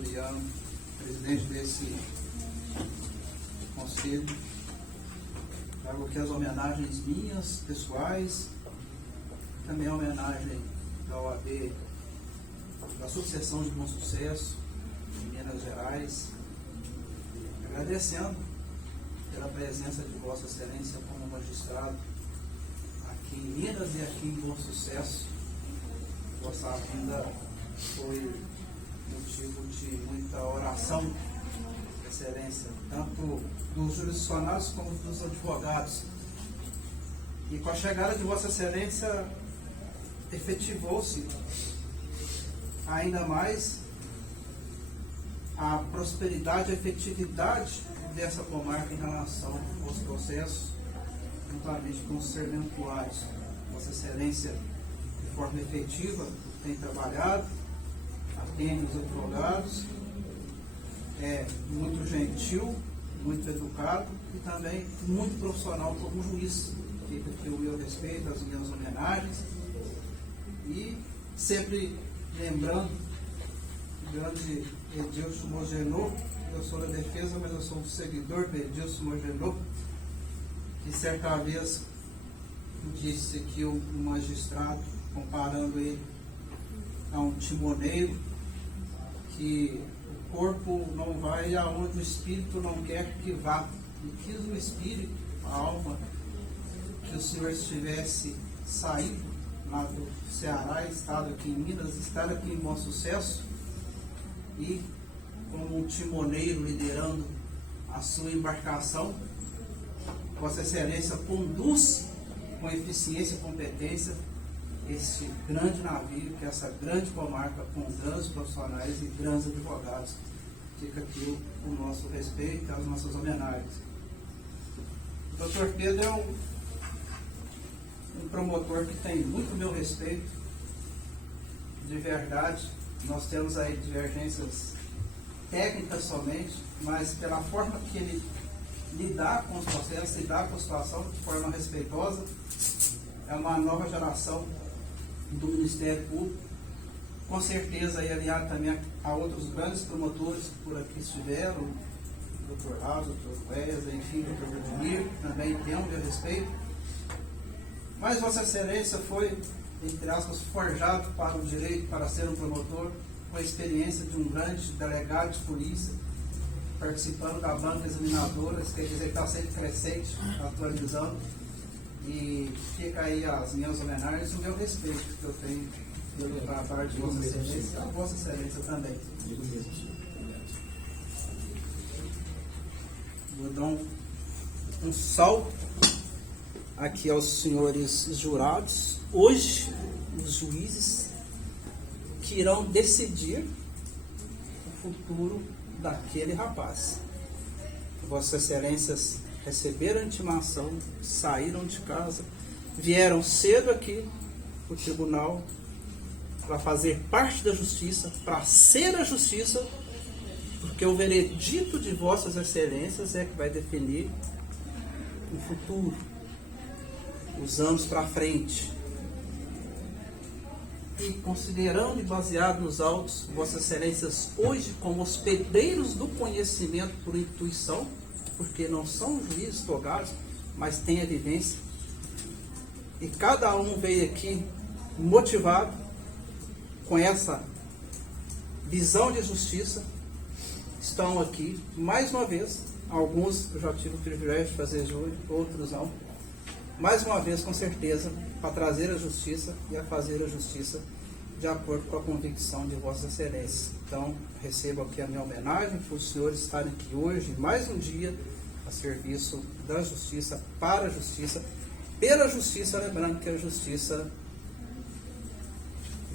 Floriano, presidente desse conselho. Trago aqui as homenagens minhas, pessoais, também a homenagem da OAB, da Sucessão de Bom Sucesso, em Minas Gerais, agradecendo pela presença de Vossa Excelência como magistrado aqui em Minas e aqui em Bom Sucesso. Vossa vinda foi motivo de muita oração, Excelência, tanto dos jurisdicionados como dos advogados. E com a chegada de Vossa Excelência, efetivou-se ainda mais a prosperidade, a efetividade dessa comarca em relação aos processos, juntamente com os serventuários. Vossa Excelência, de forma efetiva, tem trabalhado, atende os advogados, é muito gentil, muito educado e também muito profissional como juiz, que retribuiu a respeito as minhas homenagens. E sempre lembrando o grande Edilson Mogenot, eu sou da defesa, mas eu sou um seguidor do Edilson Mogenot, que certa vez disse que o magistrado, comparando ele a um timoneiro, que o corpo não vai aonde o espírito não quer que vá. E quis o espírito, a alma, que o senhor estivesse saído lá do Ceará, estado aqui em Minas, estado aqui em Bom Sucesso, e como um timoneiro liderando a sua embarcação, Vossa Excelência conduz com eficiência e competência este grande navio, que é essa grande comarca com grandes profissionais e grandes advogados. Fica aqui o nosso respeito e as nossas homenagens. O Dr. Pedro é um promotor que tem muito meu respeito, de verdade. Nós temos aí divergências técnicas somente, mas pela forma que ele lidar com os processos, lidar com a situação de forma respeitosa, é uma nova geração do Ministério Público, com certeza aí aliado também a outros grandes promotores que por aqui estiveram, o Dr. Raul, o Dr. Wesley, enfim, o Dr. Vladimir, também tem o meu respeito. Mas Vossa Excelência foi, entre aspas, forjado para o direito, para ser um promotor, com a experiência de um grande delegado de polícia, participando da banca examinadora, quer dizer, está sempre crescente, atualizando. E fica aí as minhas homenagens e o meu respeito que eu tenho pelo trabalho de Vossa Excelência e a Vossa Excelência também. Vou dar um salto aqui aos senhores jurados. Hoje, os juízes que irão decidir o futuro daquele rapaz. Vossas Excelências receberam a intimação, saíram de casa, vieram cedo aqui para o tribunal para fazer parte da justiça, para ser a justiça, porque o veredito de Vossas Excelências é que vai definir o futuro, os anos para frente. E considerando e baseado nos autos, Vossas Excelências hoje como hospedeiros do conhecimento por intuição, porque não são juízes togados, mas têm a vivência. E cada um veio aqui motivado com essa visão de justiça. Estão aqui, mais uma vez, alguns eu já tive o privilégio de fazer júri, outros não. Mais uma vez, com certeza, para trazer a justiça e a fazer a justiça de acordo com a convicção de Vossa Excelência. Então, recebo aqui a minha homenagem por os senhores estarem aqui hoje, mais um dia, a serviço da justiça, para a justiça, pela justiça, lembrando que a justiça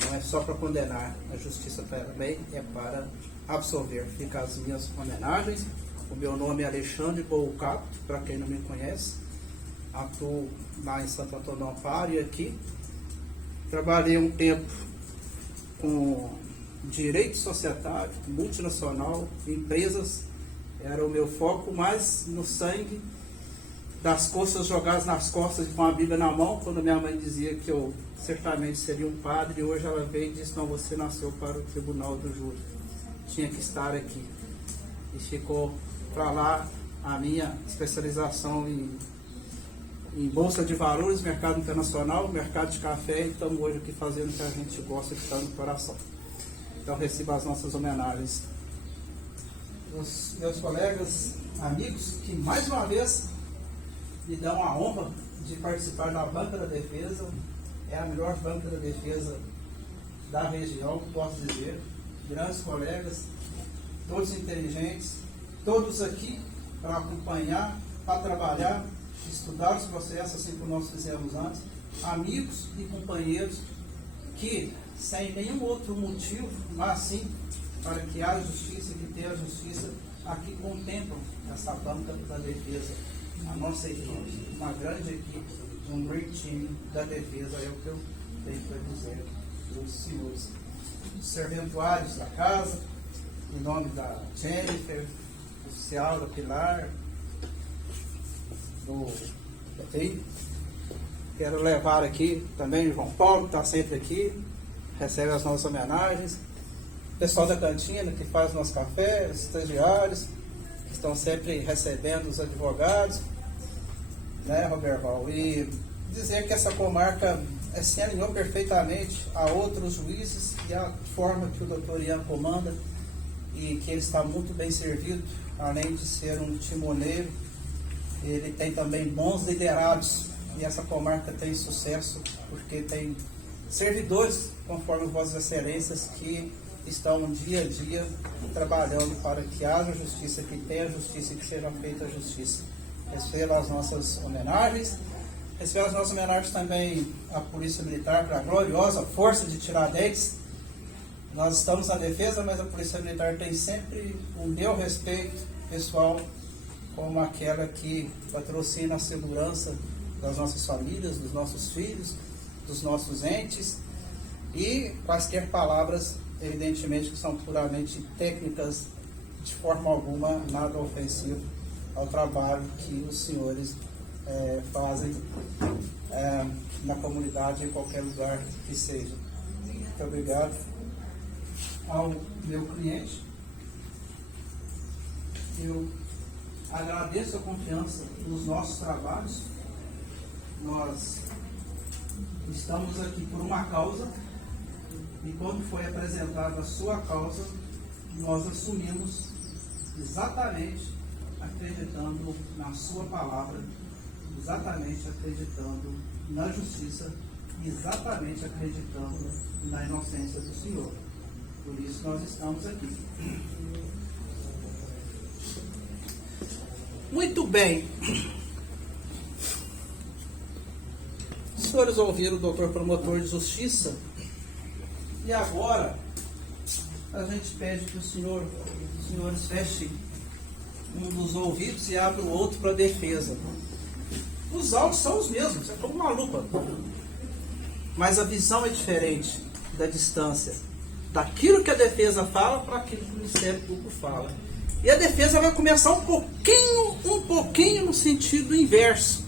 não é só para condenar, a justiça também é para absolver. Fica as minhas homenagens. O meu nome é Alexandre Boucato, para quem não me conhece. Atuo lá em Santo Antônio do Amparo e aqui. Trabalhei um tempo com direito societário, multinacional, empresas. Era o meu foco, mais no sangue, das costas jogadas nas costas com a Bíblia na mão, quando minha mãe dizia que eu certamente seria um padre, e hoje ela veio e disse: não, você nasceu para o tribunal do júri. tinha que estar aqui. E ficou para lá a minha especialização em Bolsa de Valores, mercado internacional, mercado de café, e estamos hoje aqui fazendo o que a gente gosta, que está no coração. Então receba as nossas homenagens. Os meus colegas, amigos, que mais uma vez me dão a honra de participar da Banca da Defesa. É a melhor banca da defesa da região, posso dizer. Grandes colegas, todos inteligentes, todos aqui para acompanhar, para trabalhar, estudar os processos, assim como nós fizemos antes. Amigos e companheiros que, sem nenhum outro motivo, mas sim para que haja justiça, que tenha justiça, aqui contemplam essa banca da defesa. A nossa equipe, uma grande equipe, um great team da defesa, é o que eu tenho para dizer dos senhores. Os serventuários da casa, em nome da Jennifer, oficial da Pilar, do Betei. Quero levar aqui também o João Paulo, que está sempre aqui, recebe as nossas homenagens. O pessoal da cantina, que faz o nosso café, os estagiários, que estão sempre recebendo os advogados, né, Roberval? E dizer que essa comarca se alinhou perfeitamente a outros juízes e a forma que o doutor Ian comanda, e que ele está muito bem servido, além de ser um timoneiro, ele tem também bons liderados, e essa comarca tem sucesso porque tem servidores, conforme Vossas Excelências, que estão dia a dia trabalhando para que haja justiça, que tenha justiça e que seja feita a justiça. Receba as nossas homenagens. Receba as nossas homenagens também à Polícia Militar, para a gloriosa Força de Tiradentes. Nós estamos na defesa, mas a Polícia Militar tem sempre o meu respeito pessoal, como aquela que patrocina a segurança das nossas famílias, dos nossos filhos, dos nossos entes, e quaisquer palavras, evidentemente, que são puramente técnicas, de forma alguma, nada ofensivo ao trabalho que os senhores fazem na comunidade, em qualquer lugar que seja. Muito obrigado ao meu cliente. Eu agradeço a confiança nos nossos trabalhos. Nós estamos aqui por uma causa, e quando foi apresentada a sua causa, nós assumimos exatamente acreditando na sua palavra, exatamente acreditando na justiça, exatamente acreditando na inocência do Senhor. Por isso nós estamos aqui. Muito bem. Os senhores ouviram o doutor promotor de justiça, e agora a gente pede que os senhores fechem um dos ouvidos e abram o outro para a defesa. Os áudios são os mesmos, é como uma lupa, mas a visão é diferente da distância, daquilo que a defesa fala para aquilo que o Ministério Público fala. E a defesa vai começar um pouquinho no sentido inverso,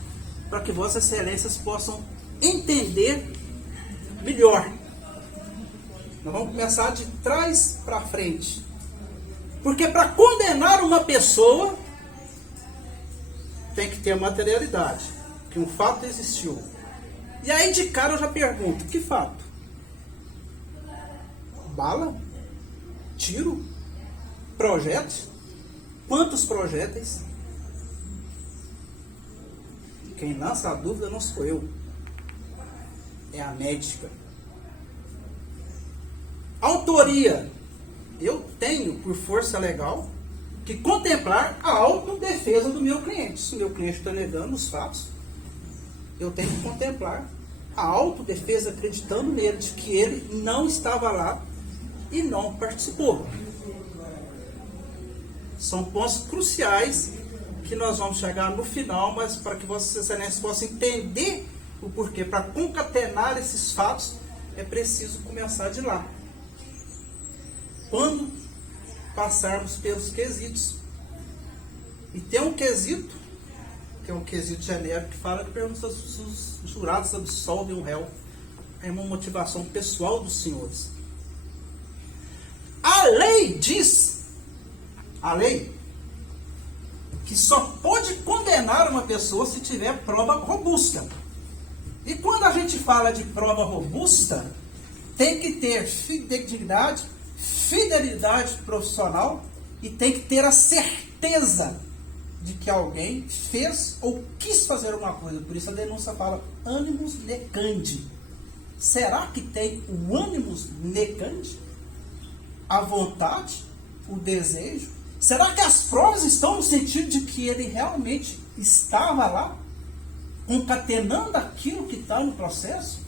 para que Vossas Excelências possam entender melhor. Nós vamos começar de trás para frente. Porque para condenar uma pessoa, tem que ter materialidade, que um fato existiu. E aí de cara eu já pergunto, que fato? Bala? Tiro? Projéteis? Quantos projéteis? Quem lança a dúvida não sou eu, é a médica. Autoria: eu tenho, por força legal, que contemplar a autodefesa do meu cliente. Se o meu cliente está negando os fatos, eu tenho que contemplar a autodefesa, acreditando nele, de que ele não estava lá e não participou. São pontos cruciais que nós vamos chegar no final, mas para que Vossas Excelências possam entender o porquê. Para concatenar esses fatos, é preciso começar de lá. Quando passarmos pelos quesitos, e tem um quesito, que é um quesito genérico, que fala que pergunta se os jurados absolvem um réu. É uma motivação pessoal dos senhores. A lei diz, a lei, que só pode condenar uma pessoa se tiver prova robusta. E quando a gente fala de prova robusta, tem que ter fidelidade profissional e tem que ter a certeza de que alguém fez ou quis fazer alguma coisa. Por isso a denúncia fala animus necandi. Será que tem o animus necandi? A vontade? O desejo? Será que as provas estão no sentido de que ele realmente estava lá, concatenando aquilo que está no processo?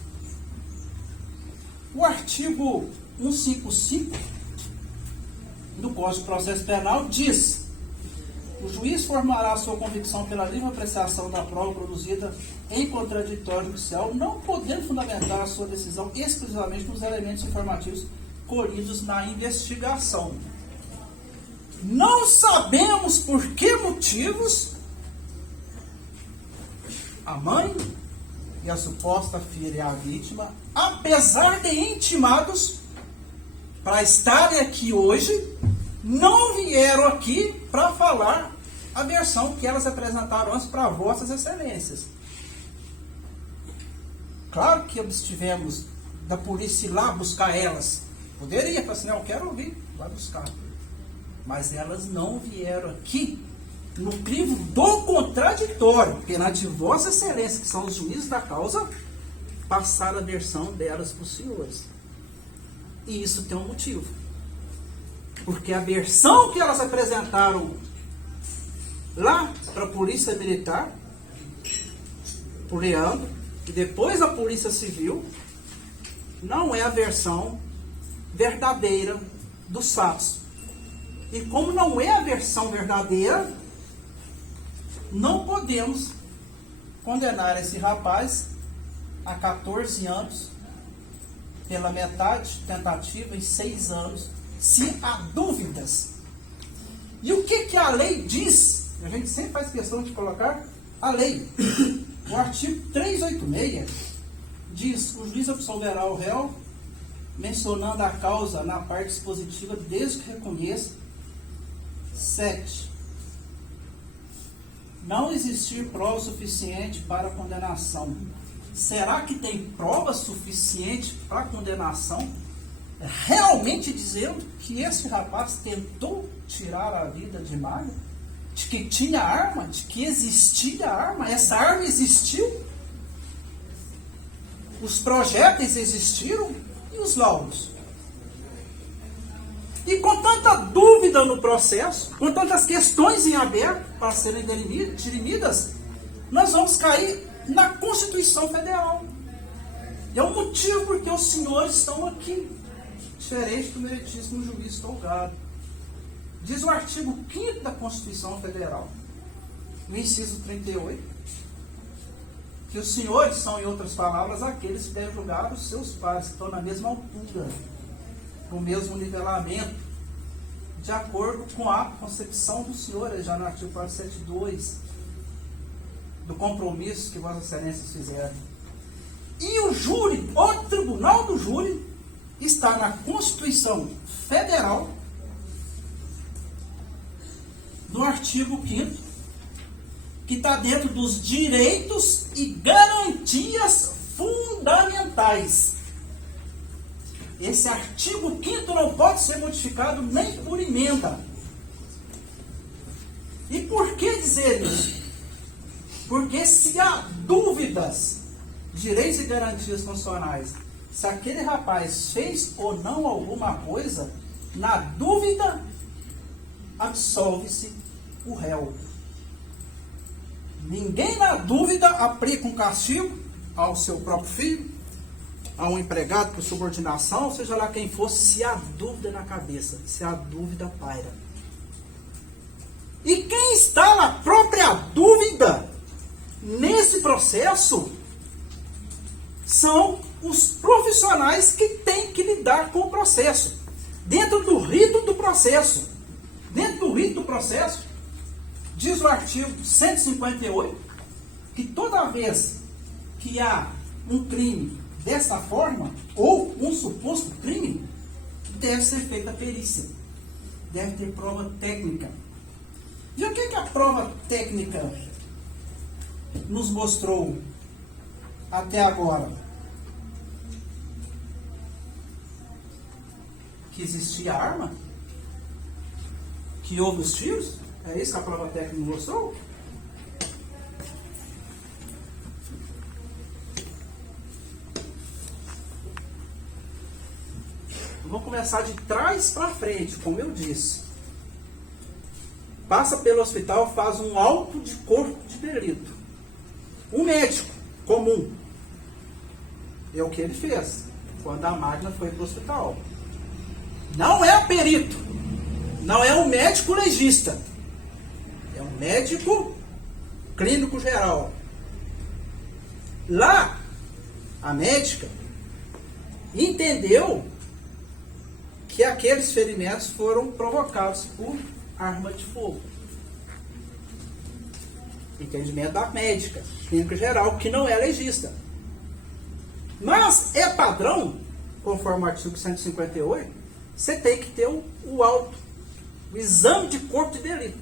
O artigo 155 do Código de Processo Penal diz: o juiz formará sua convicção pela livre apreciação da prova produzida em contraditório judicial, não podendo fundamentar a sua decisão exclusivamente nos elementos informativos colhidos na investigação. Não sabemos por que motivos a mãe e a suposta filha e a vítima, apesar de intimados para estarem aqui hoje, não vieram aqui para falar a versão que elas apresentaram antes para vossas excelências. Claro que estivemos da polícia ir lá buscar elas. Poderia, falar assim, não, eu quero ouvir, vai buscar. Mas elas não vieram aqui no crivo do contraditório, perante vossa excelência, que são os juízes da causa, passar a versão delas para os senhores. E isso tem um motivo. Porque a versão que elas apresentaram lá para a polícia militar, por Leandro, e depois a polícia civil, não é a versão verdadeira dos fatos. E como não é a versão verdadeira, não podemos condenar esse rapaz a 14 anos pela metade tentativa e 6 anos, se há dúvidas. E o que a lei diz? A gente sempre faz questão de colocar a lei. O artigo 386 diz: o juiz absolverá o réu, mencionando a causa na parte expositiva, desde que reconheça. 7. Não existir prova suficiente para condenação. Será que tem prova suficiente para condenação? Realmente dizendo que esse rapaz tentou tirar a vida de Mário? De que tinha arma? De que existia arma? Essa arma existiu? Os projéteis existiram? E os laudos? E com tanta dúvida no processo, com tantas questões em aberto para serem dirimidas, nós vamos cair na Constituição Federal. E é o motivo porque os senhores estão aqui, diferente do meritíssimo juiz Tolgado. Diz o artigo 5º da Constituição Federal, no inciso 38, que os senhores são, em outras palavras, aqueles que devem julgar os seus pares, que estão na mesma altura, no mesmo nivelamento, de acordo com a concepção dos senhores, já no artigo 472, do compromisso que vossas excelências fizeram. E o júri, o tribunal do júri, está na Constituição Federal, no artigo 5º, que está dentro dos direitos e garantias fundamentais. Esse artigo 5º não pode ser modificado nem por emenda. E por que dizer isso? Porque se há dúvidas, direitos e garantias constitucionais, se aquele rapaz fez ou não alguma coisa, na dúvida, absolve-se o réu. Ninguém na dúvida aplica um castigo ao seu próprio filho, a um empregado por subordinação, seja lá quem fosse, se há dúvida na cabeça, se há dúvida paira. E quem está na própria dúvida nesse processo são os profissionais que têm que lidar com o processo, dentro do rito do processo. Dentro do rito do processo, diz o artigo 158, que toda vez que há um crime dessa forma, ou um suposto crime, deve ser feita a perícia. Deve ter prova técnica. E o que a prova técnica nos mostrou até agora? Que existia arma? Que houve os tiros? É isso que a prova técnica mostrou? Vamos começar de trás para frente, como eu disse. Passa pelo hospital, faz um auto de corpo de delito. Um médico comum. É o que ele fez quando a máquina foi para o hospital. Não é o perito. Não é um médico legista. É um médico clínico geral. Lá, a médica entendeu que aqueles ferimentos foram provocados por arma de fogo. Entendimento da médica, clínica geral, que não é legista. Mas é padrão, conforme o artigo 158, você tem que ter o auto, o exame de corpo de delito.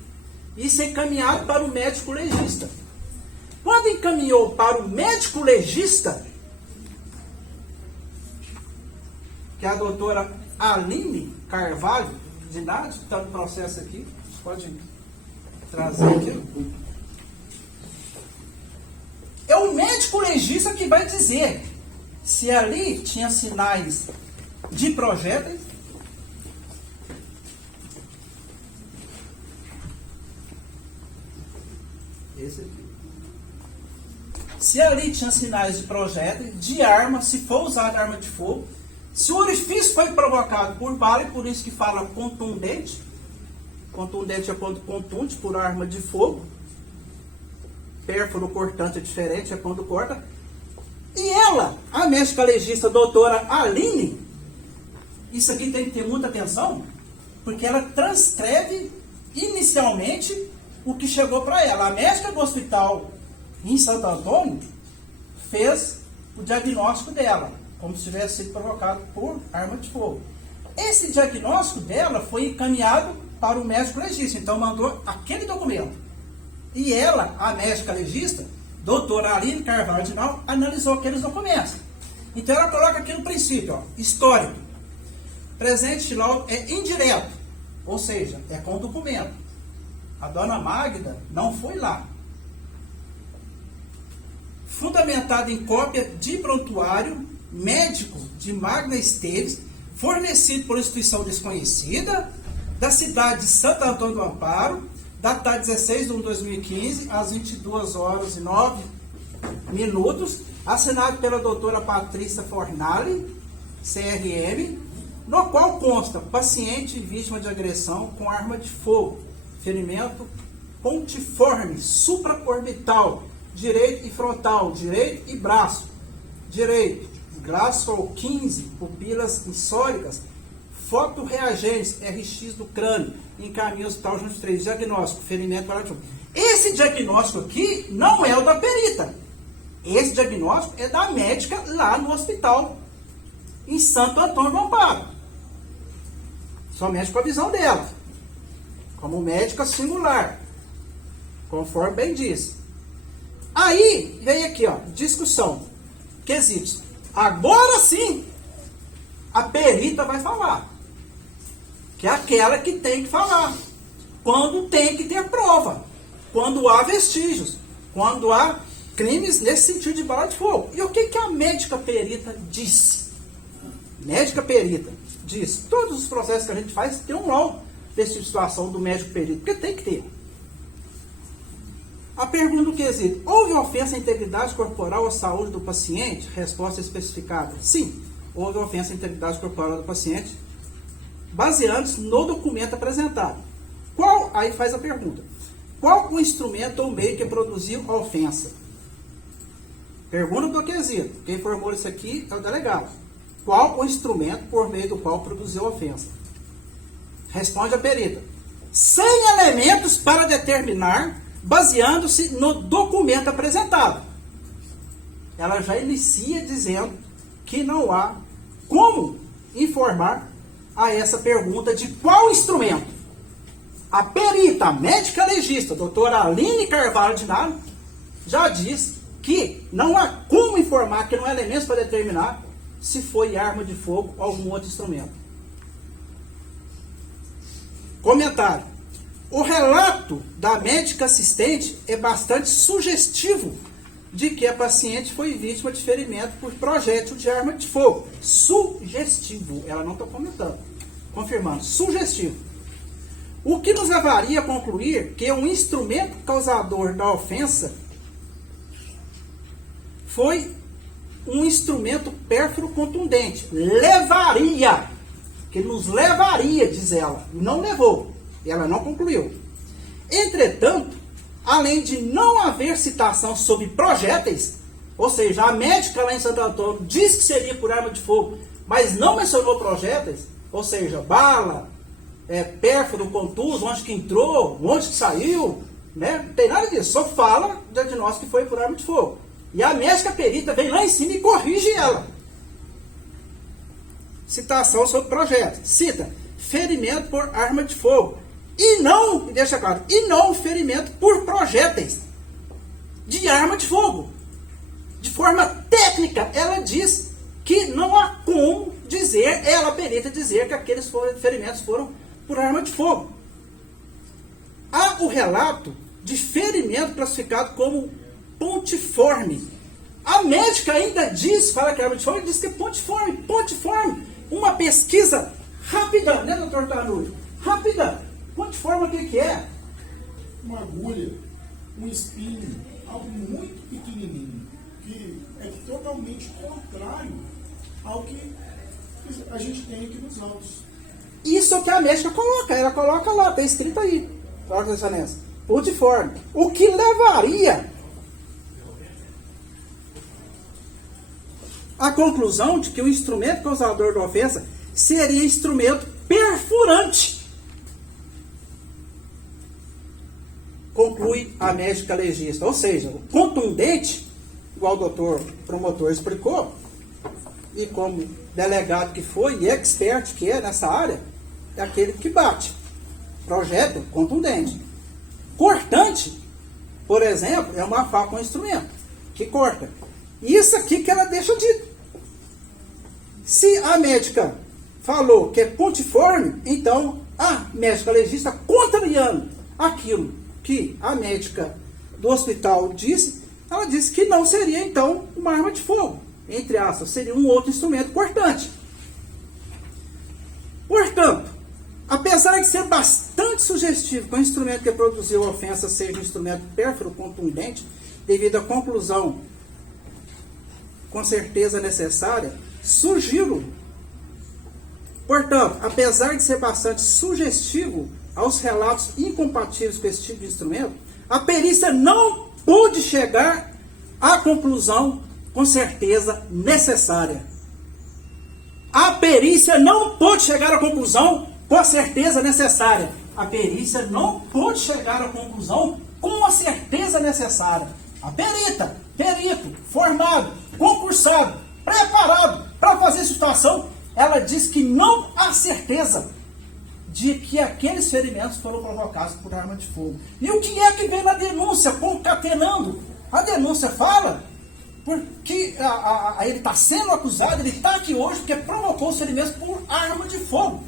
Isso é encaminhado para o médico legista. Quando encaminhou para o médico legista, que é a doutora Aline Carvalho, de nada, está no processo aqui, pode trazer aqui. É o médico legista que vai dizer se ali tinha sinais de projéteis, esse aqui. Se ali tinha sinais de projéteis, de arma, se for usada arma de fogo, se o orifício foi provocado por bala, e por isso que fala contundente, contundente é quando contunde por arma de fogo, pérfuro cortante é diferente, é quando corta. E ela, a médica legista, a doutora Aline, isso aqui tem que ter muita atenção, porque ela transcreve inicialmente o que chegou para ela. A médica do hospital em Santo Antônio fez o diagnóstico dela, como se tivesse sido provocado por arma de fogo. Esse diagnóstico dela foi encaminhado para o médico legista, então mandou aquele documento. E ela, a médica legista, doutora Aline Carvalho de Nau, analisou aqueles documentos. Então ela coloca aqui no princípio, ó, histórico. Presente de laudo é indireto, ou seja, é com documento. A dona Magda não foi lá. Fundamentado em cópia de prontuário médico de Magna Esteves, fornecido por instituição desconhecida, da cidade de Santo Antônio do Amparo, datado 16 de 1 de 2015, às 22 horas e 9 minutos, assinado pela doutora Patrícia Fornali, CRM, no qual consta paciente vítima de agressão com arma de fogo, ferimento pontiforme, supraorbital, direito e frontal, direito e braço, direito, glaço 15, pupilas insóricas, fotorreagentes, RX do crânio, encaminho ao hospital junto 3, diagnóstico, ferimento parativo. Esse diagnóstico aqui não é o da perita. Esse diagnóstico é da médica lá no hospital, em Santo Antônio do Amparo. Somente com a visão dela, como médica singular, conforme bem disse. Aí, vem aqui, ó, discussão, quesitos. Agora sim, a perita vai falar, que é aquela que tem que falar, quando tem que ter prova, quando há vestígios, quando há crimes nesse sentido de bala de fogo. E o que a médica perita disse? Médica perita diz, todos os processos que a gente faz tem um laudo dessa situação do médico perito, porque tem que ter. A pergunta do quesito, houve ofensa à integridade corporal ou à saúde do paciente? Resposta especificada, sim, houve ofensa à integridade corporal do paciente, baseando-se no documento apresentado. Qual, aí faz a pergunta, qual o instrumento ou meio que produziu a ofensa? Pergunta do quesito, quem formou isso aqui é o delegado. Qual o instrumento por meio do qual produziu a ofensa? Responde a perita, sem elementos para determinar, baseando-se no documento apresentado. Ela já inicia dizendo que não há como informar a essa pergunta de qual instrumento. A perita, a médica legista, doutora Aline Carvalho de Naro, já diz que não há como informar, que não há elementos para determinar se foi arma de fogo ou algum outro instrumento. Comentário. O relato da médica assistente é bastante sugestivo de que a paciente foi vítima de ferimento por projétil de arma de fogo. Sugestivo. Ela não está comentando. Confirmando. Sugestivo. O que nos levaria a concluir que um instrumento causador da ofensa foi um instrumento pérfuro contundente. Levaria. Que nos levaria, diz ela. Não levou. Ela não concluiu. Entretanto, além de não haver citação sobre projéteis, ou seja, a médica lá em Santo Antônio diz que seria por arma de fogo, mas não mencionou projéteis, ou seja, bala, pérfuro, contuso, onde que entrou, onde que saiu, né? Não tem nada disso, só fala de nós que foi por arma de fogo. E a médica perita vem lá em cima e corrige ela. Citação sobre projéteis. Cita, ferimento por arma de fogo. E não, deixa claro, e não ferimento por projéteis de arma de fogo. De forma técnica, ela diz que não há como dizer, ela perita dizer que aqueles ferimentos foram por arma de fogo. Há o relato de ferimento classificado como pontiforme. A médica ainda diz, fala que é arma de fogo, diz que é pontiforme. Pontiforme. Uma pesquisa rápida, né, doutor Tanuri? Rápida. Pontiforme, o que é? Uma agulha, um espinho, algo muito pequenininho, que é totalmente contrário ao que a gente tem aqui nos autos. Isso é o que a médica coloca, ela coloca lá, está escrito aí, pontiforme. O que levaria à conclusão de que o instrumento causador da ofensa seria instrumento perfurante. Conclui a médica legista. Ou seja, o contundente, igual o doutor promotor explicou, e como delegado que foi, e expert que é nessa área, é aquele que bate. Projétil, contundente. Cortante, por exemplo, é uma faca, um instrumento que corta. Isso aqui que ela deixa dito. Se a médica falou que é pontiforme, então a médica legista, contrariando aquilo que a médica do hospital disse, ela disse que não seria então uma arma de fogo, entre aspas, seria um outro instrumento cortante. Portanto, apesar de ser bastante sugestivo que o instrumento que produziu a ofensa seja um instrumento pérfuro contundente, devido à conclusão com certeza necessária, sugiro. Portanto, apesar de ser bastante sugestivo aos relatos incompatíveis com esse tipo de instrumento, a perícia não pôde chegar à conclusão com certeza necessária. A perícia não pôde chegar à conclusão com a certeza necessária. A perícia não pôde chegar à conclusão com a certeza necessária. A perito, formado, concursado, preparado para fazer essa situação, ela diz que não há certeza de que aqueles ferimentos foram provocados por arma de fogo. E o que é que vem na denúncia, concatenando? A denúncia fala porque ele está sendo acusado, ele está aqui hoje porque provocou os ferimentos por arma de fogo.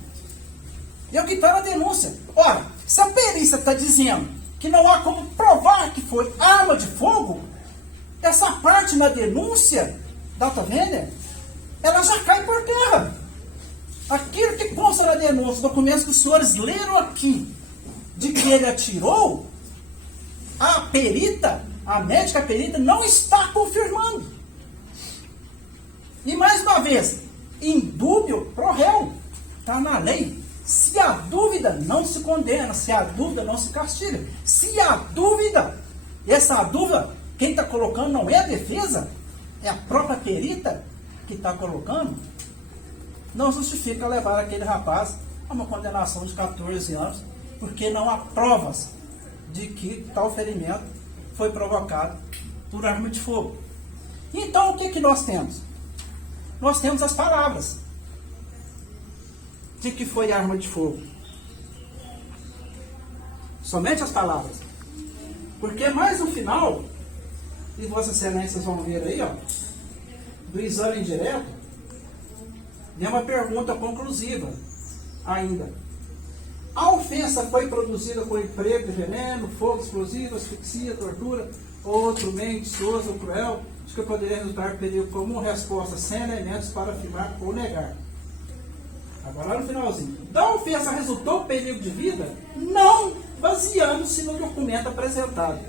E é o que está na denúncia. Ora, se a perícia está dizendo que não há como provar que foi arma de fogo, essa parte na denúncia da Tovênia, ela já cai por terra. Aquilo que consta na denúncia, os documentos que os senhores leram aqui, de que ele atirou, a perita, a médica perita, não está confirmando. E mais uma vez, indúbio pro réu, está na lei. Se há dúvida, não se condena. Se há dúvida, não se castiga. Se há dúvida, essa dúvida, quem está colocando não é a defesa, é a própria perita que está colocando, não justifica levar aquele rapaz a uma condenação de 14 anos, porque não há provas de que tal ferimento foi provocado por arma de fogo. Então, o que nós temos? Nós temos as palavras. de que foi arma de fogo. Somente as palavras. Porque mais no final, e Vossas Excelências vão ver aí, ó, do exame indireto, tem uma pergunta conclusiva ainda. A ofensa foi produzida com emprego de veneno, fogo explosivo, asfixia, tortura, ou outro meio indicioso ou cruel, de que poderia resultar perigo comum, resposta sem elementos para afirmar ou negar. Agora lá no finalzinho. Da ofensa resultou perigo de vida? Não, baseando-se no documento apresentado.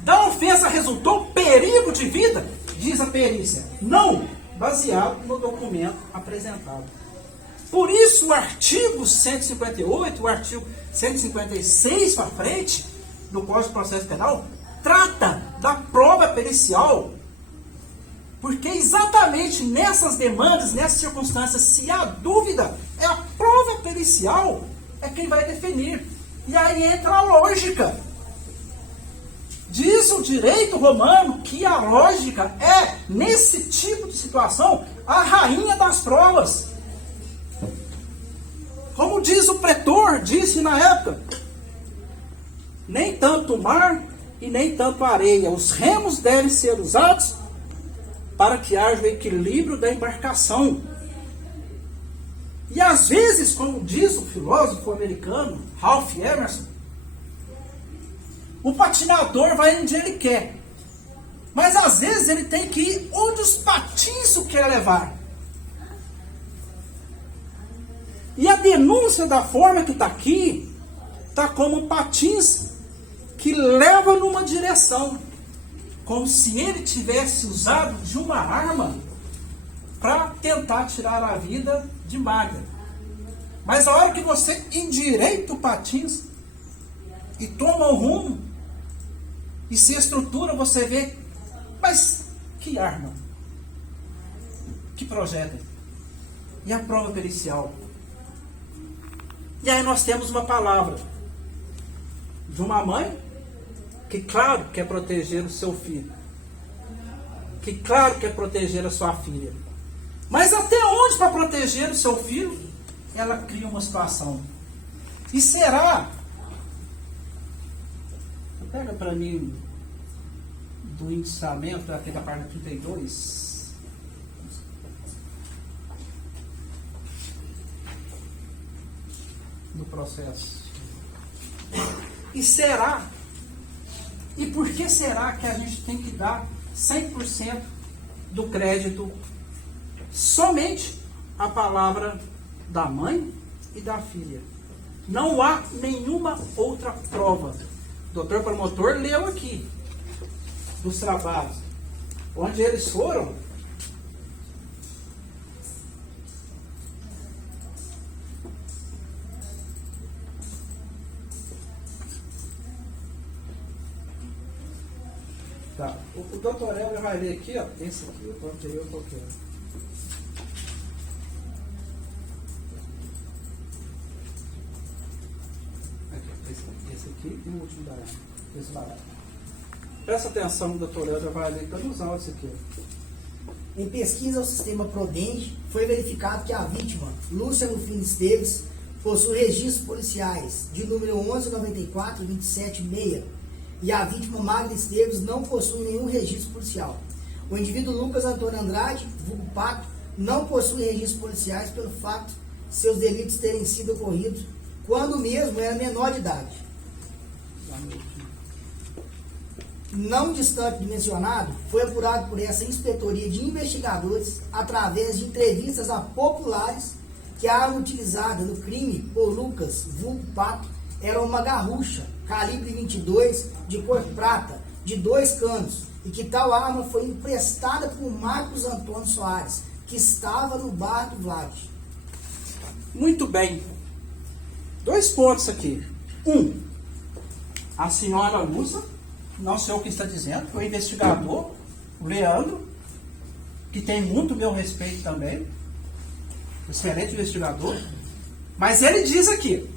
Da ofensa resultou perigo de vida? Diz a perícia. Não, baseado no documento apresentado. Por isso o artigo 158, o artigo 156 para frente, do Código de Processo Penal, trata da prova pericial. Porque exatamente nessas demandas, nessas circunstâncias, se há dúvida, é a prova pericial é quem vai definir. E aí entra a lógica. Diz o direito romano que a lógica é, nesse tipo de situação, a rainha das provas. Como diz o pretor, disse na época, nem tanto o mar e nem tanto a areia. Os remos devem ser usados para que haja o equilíbrio da embarcação. E às vezes, como diz o filósofo americano Ralph Emerson, o patinador vai onde ele quer. Mas às vezes ele tem que ir onde os patins o querem levar. E a denúncia da forma que está aqui, está como patins que leva numa direção. Como se ele tivesse usado de uma arma para tentar tirar a vida de Magda. Mas a hora que você endireita o patins e toma o rumo e se estrutura, você vê, mas que arma? Que projétil? E a prova pericial? E aí nós temos uma palavra de uma mãe que, claro, quer proteger o seu filho. Que, claro, quer proteger a sua filha. Mas até onde para proteger o seu filho, ela cria uma situação. E será? Pega para mim do indiciamento, aqui da página 32. Do processo. E será? E por que será que a gente tem que dar 100% do crédito somente à palavra da mãe e da filha? Não há nenhuma outra prova. O doutor promotor leu aqui dos trabalhos, onde eles foram tá. O doutor Helder vai ler aqui, ó, esse aqui, o anterior qualquer. Esse aqui e o último da esse barato. Presta atenção, doutor Helder vai ler todos os áudios aqui. Em pesquisa ao sistema Prodenge, foi verificado que a vítima, Lúcia Rufino Esteves, possui registros policiais de número 1194-276 e a vítima Magda Esteves não possui nenhum registro policial. O indivíduo Lucas Antônio Andrade, vulgo Pato, não possui registros policiais pelo fato de seus delitos terem sido ocorridos quando mesmo era menor de idade. Não distante do mencionado, foi apurado por essa inspetoria de investigadores, através de entrevistas a populares, que a arma utilizada no crime por Lucas, vulgo Pato, era uma garrucha, calibre 22, de cor prata, de 2 canos, e que tal arma foi emprestada por Marcos Antônio Soares, que estava no bar do Vlad. Muito bem. 2 pontos aqui. A senhora Lúcia, não sei o que está dizendo, foi o investigador, o Leandro, que tem muito meu respeito também, excelente investigador, mas ele diz aqui,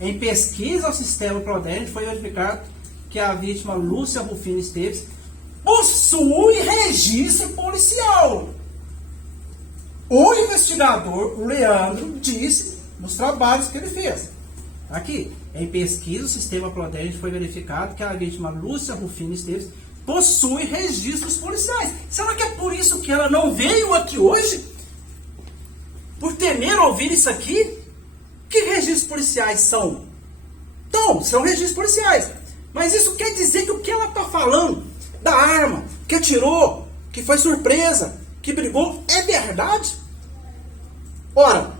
em pesquisa ao sistema Prodenge foi verificado que a vítima Lúcia Rufino Esteves possui registro policial. O investigador, o Leandro, disse nos trabalhos que ele fez. Aqui, em pesquisa, o sistema Prudente foi verificado que a vítima Lúcia Rufino Esteves possui registros policiais. Será que é por isso que ela não veio aqui hoje? Por temer ouvir isso aqui? Que registros policiais são? Então, são registros policiais. Mas isso quer dizer que o que ela está falando da arma, que atirou, que foi surpresa, que brigou, é verdade? Ora,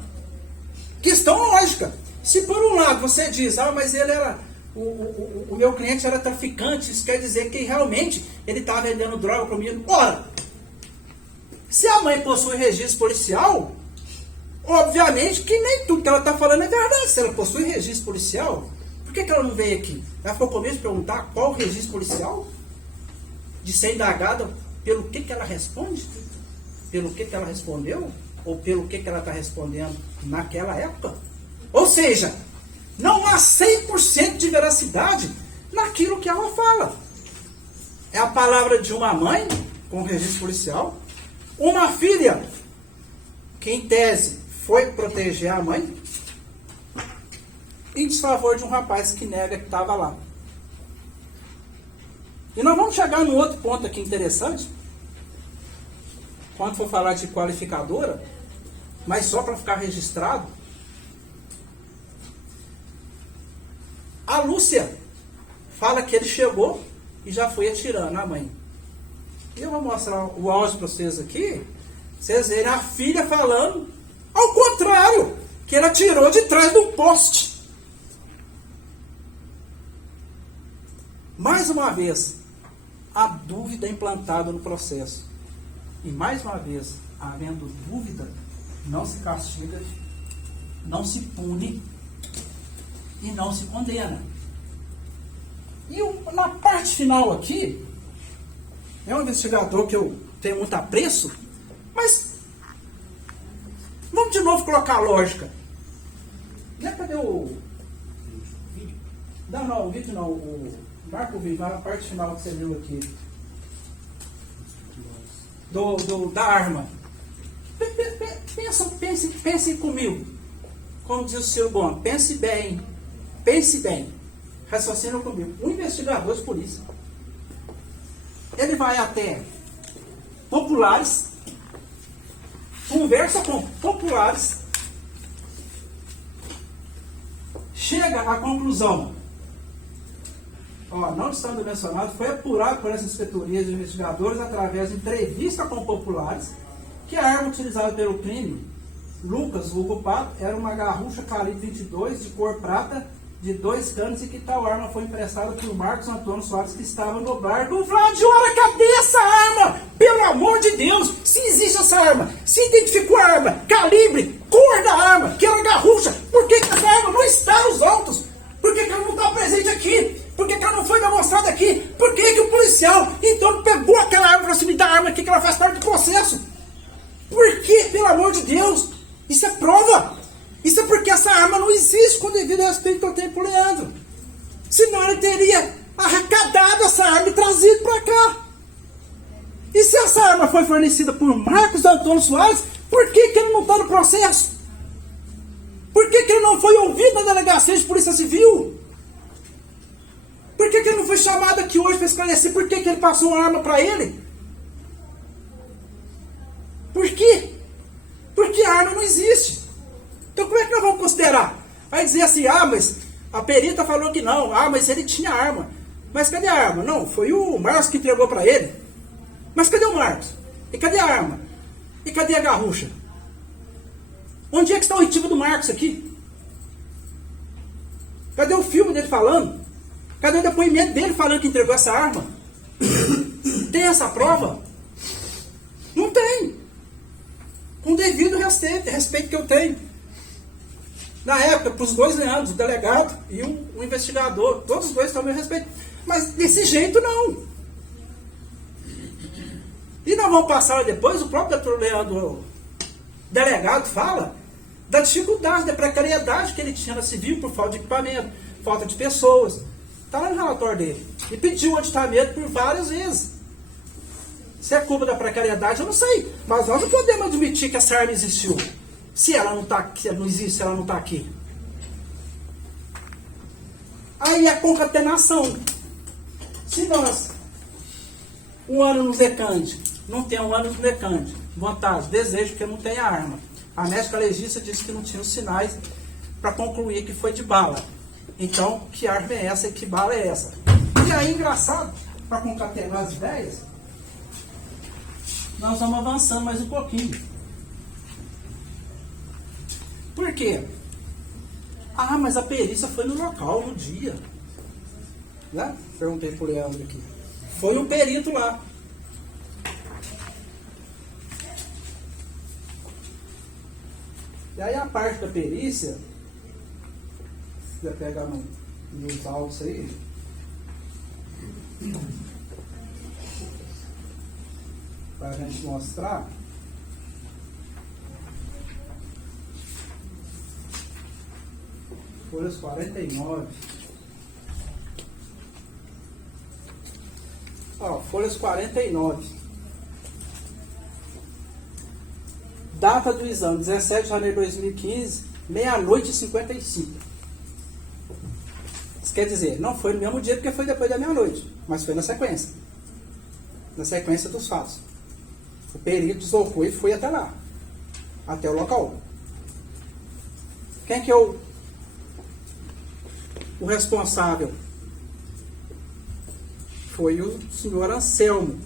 questão lógica. Se por um lado você diz, mas ele era, o meu cliente era traficante, isso quer dizer que realmente ele está vendendo droga comigo. Ora, se a mãe possui registro policial, obviamente que nem tudo que ela está falando é verdade. Se ela possui registro policial, por que ela não veio aqui? Ela ficou com medo de perguntar qual o registro policial? De ser indagada pelo que ela responde? Pelo que ela respondeu? Ou pelo que ela está respondendo naquela época? Ou seja, não há 100% de veracidade naquilo que ela fala. É a palavra de uma mãe com registro policial, uma filha que em tese foi proteger a mãe, em desfavor de um rapaz que nega que estava lá. E nós vamos chegar num outro ponto aqui interessante, quando for falar de qualificadora, mas só para ficar registrado. A Lúcia fala que ele chegou e já foi atirando a mãe. E eu vou mostrar o áudio para vocês aqui, vocês verem a filha falando ao contrário, que ele atirou de trás do poste. Mais uma vez, a dúvida implantada no processo. E mais uma vez, havendo dúvida, não se castiga, não se pune e não se condena. E na parte final aqui, é um investigador que eu tenho muito apreço, mas vamos de novo colocar a lógica. Cadê o vídeo? Não, o vídeo não. Marca o vídeo, vai na parte final que você viu aqui. Da arma. Pense comigo. Como diz o Ciro Gomes, pense bem. Pense bem. Raciocina comigo. Um investigador de polícia. Ele vai até populares, conversa com populares, chega à conclusão, não estando mencionado, foi apurado por essa inspetoria de investigadores através de entrevista com populares, que a arma utilizada pelo crime, Lucas, o culpado, era uma garrucha calibre 22 de cor prata de 2 canos e que tal arma foi emprestada por Marcos Antônio Soares, que estava no bar do Vladiola. Cadê essa arma? Pelo amor de Deus, se existe essa arma, se identificou a arma, calibre, cor da arma, que era garrucha, por que essa arma não está nos autos? Por que ela não está presente aqui? Por que ela não foi demonstrada aqui? Por que o policial então pegou aquela arma para assumir da arma aqui, que ela faz parte do processo? Por que, pelo amor de Deus? Isso é prova. Isso é porque essa arma não existe com o devido respeito que eu tenho por Leandro. Senão ele teria arrecadado essa arma e trazido para cá. E se essa arma foi fornecida por Marcos Antônio Soares, por que ele não está no processo? Por que ele não foi ouvido na delegacia de polícia civil? Por que ele não foi chamado aqui hoje para esclarecer por que ele passou uma arma para ele? Por quê? Porque a arma não existe. Então como é que nós vamos considerar? Vai dizer assim, mas a perita falou que não, mas ele tinha arma. Mas cadê a arma? Não, foi o Marcos que entregou para ele. Mas cadê o Marcos? E cadê a arma? E cadê a garrucha? Onde é que está o artigo do Marcos aqui? Cadê o filme dele falando? Cadê o depoimento dele falando que entregou essa arma? Tem essa prova? Não tem. Com devido respeito que eu tenho. Na época, para os dois Leandros, o delegado e o investigador, todos os dois também respeito. Mas desse jeito não. E nós vamos passar depois, o próprio doutor Leandro, delegado, fala da dificuldade, da precariedade que ele tinha na civil por falta de equipamento, falta de pessoas. Está lá no relatório dele. E pediu o aditamento por várias vezes. Se é culpa da precariedade, eu não sei. Mas nós não podemos admitir que essa arma existiu. Se ela não tá aqui, se ela não existe, se ela não está aqui. Aí a concatenação. Se nós, um ano no decande, não tem um ano no decande, vontade, desejo que não tenha arma. A médica legista disse que não tinha os sinais para concluir que foi de bala. Então, que arma é essa e que bala é essa? E aí, engraçado, para concatenar as ideias, nós vamos avançando mais um pouquinho. Por quê? Ah, mas a perícia foi no local, no dia. Né? Perguntei pro Leandro aqui. Foi um perito lá. E aí a parte da perícia, se você pegar nos autos aí, para a gente mostrar, folhas 49. Ó, folhas 49. Data do exame, 17 de janeiro de 2015, meia-noite e 55. Isso quer dizer, não foi no mesmo dia porque foi depois da meia-noite, mas foi na sequência. Na sequência dos fatos. O perito deslocou e foi até lá. Até o local. Quem que é o responsável? Foi o senhor Anselmo.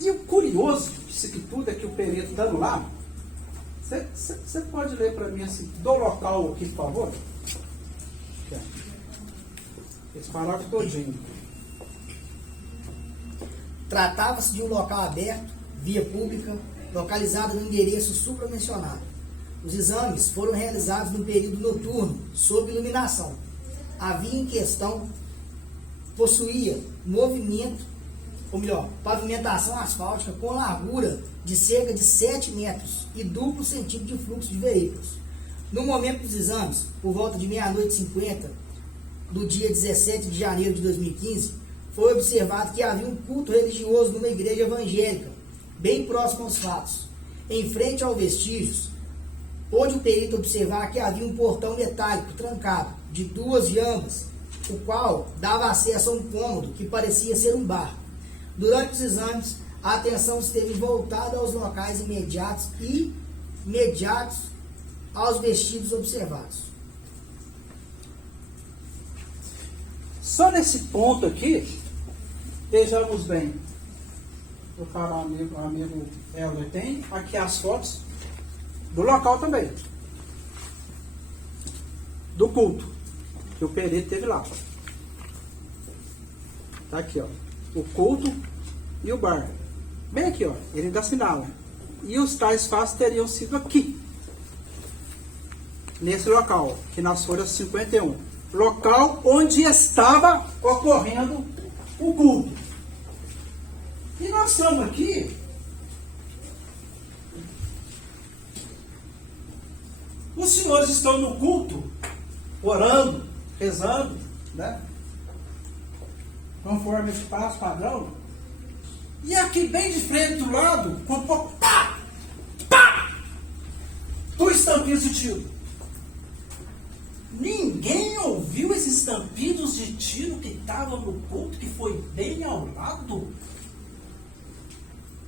E o curioso disso aqui tudo é que o perito dando lá, você pode ler para mim assim, do local aqui, por favor? Esse parágrafo todinho. Tratava-se de um local aberto, via pública, localizado no endereço supramencionado. Os exames foram realizados no período noturno, sob iluminação. A via em questão possuía pavimentação asfáltica com largura de cerca de 7 metros e duplo sentido de fluxo de veículos. No momento dos exames, por volta de meia-noite e 50, do dia 17 de janeiro de 2015, foi observado que havia um culto religioso numa igreja evangélica, bem próximo aos fatos, em frente aos vestígios, onde o perito observar que havia um portão metálico trancado, de 2 jambas, o qual dava acesso a um cômodo que parecia ser um bar. Durante os exames, a atenção esteve voltada aos locais imediatos aos vestígios observados. Só nesse ponto aqui, vejamos bem. O cara, amigo Helder, tem aqui as fotos do local também. Do culto que o perito teve lá. Tá aqui, ó. O culto e o bar. Bem aqui, ó. Ele ainda assinala. E os tais fatos teriam sido aqui. Nesse local, que nas folhas 51. Local onde estava ocorrendo o culto. E nós estamos aqui. Os senhores estão no culto, orando, rezando, né? Conforme esse passo padrão. E aqui bem de frente do lado, com pá, pá, 2 estampidos de tiro. Ninguém ouviu esses estampidos de tiro que estavam no culto, que foi bem ao lado.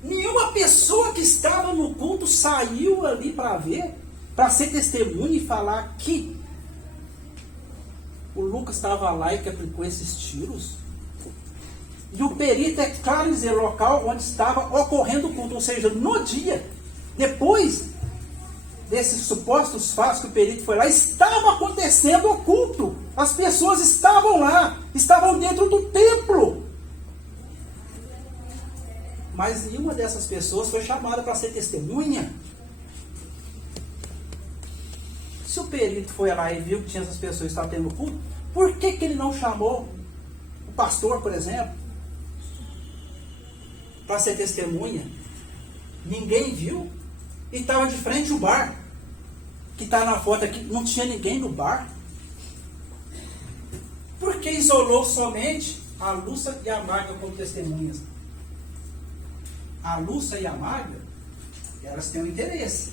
Nenhuma pessoa que estava no culto saiu ali para ver, para ser testemunha e falar que o Lucas estava lá e que aplicou esses tiros. E o perito é claro dizer local onde estava ocorrendo o culto, ou seja, no dia, depois desses supostos fatos que o perito foi lá, estava acontecendo o culto. As pessoas estavam lá, estavam dentro do templo. Mas nenhuma dessas pessoas foi chamada para ser testemunha. Se o perito foi lá e viu que tinha essas pessoas que estavam tendo culto, por que ele não chamou o pastor, por exemplo, para ser testemunha? Ninguém viu. E estava de frente ao bar, que está na foto aqui, não tinha ninguém no bar. Por que isolou somente a Lúcia e a Magda como testemunhas. A Lúcia e a Magda, elas têm um interesse.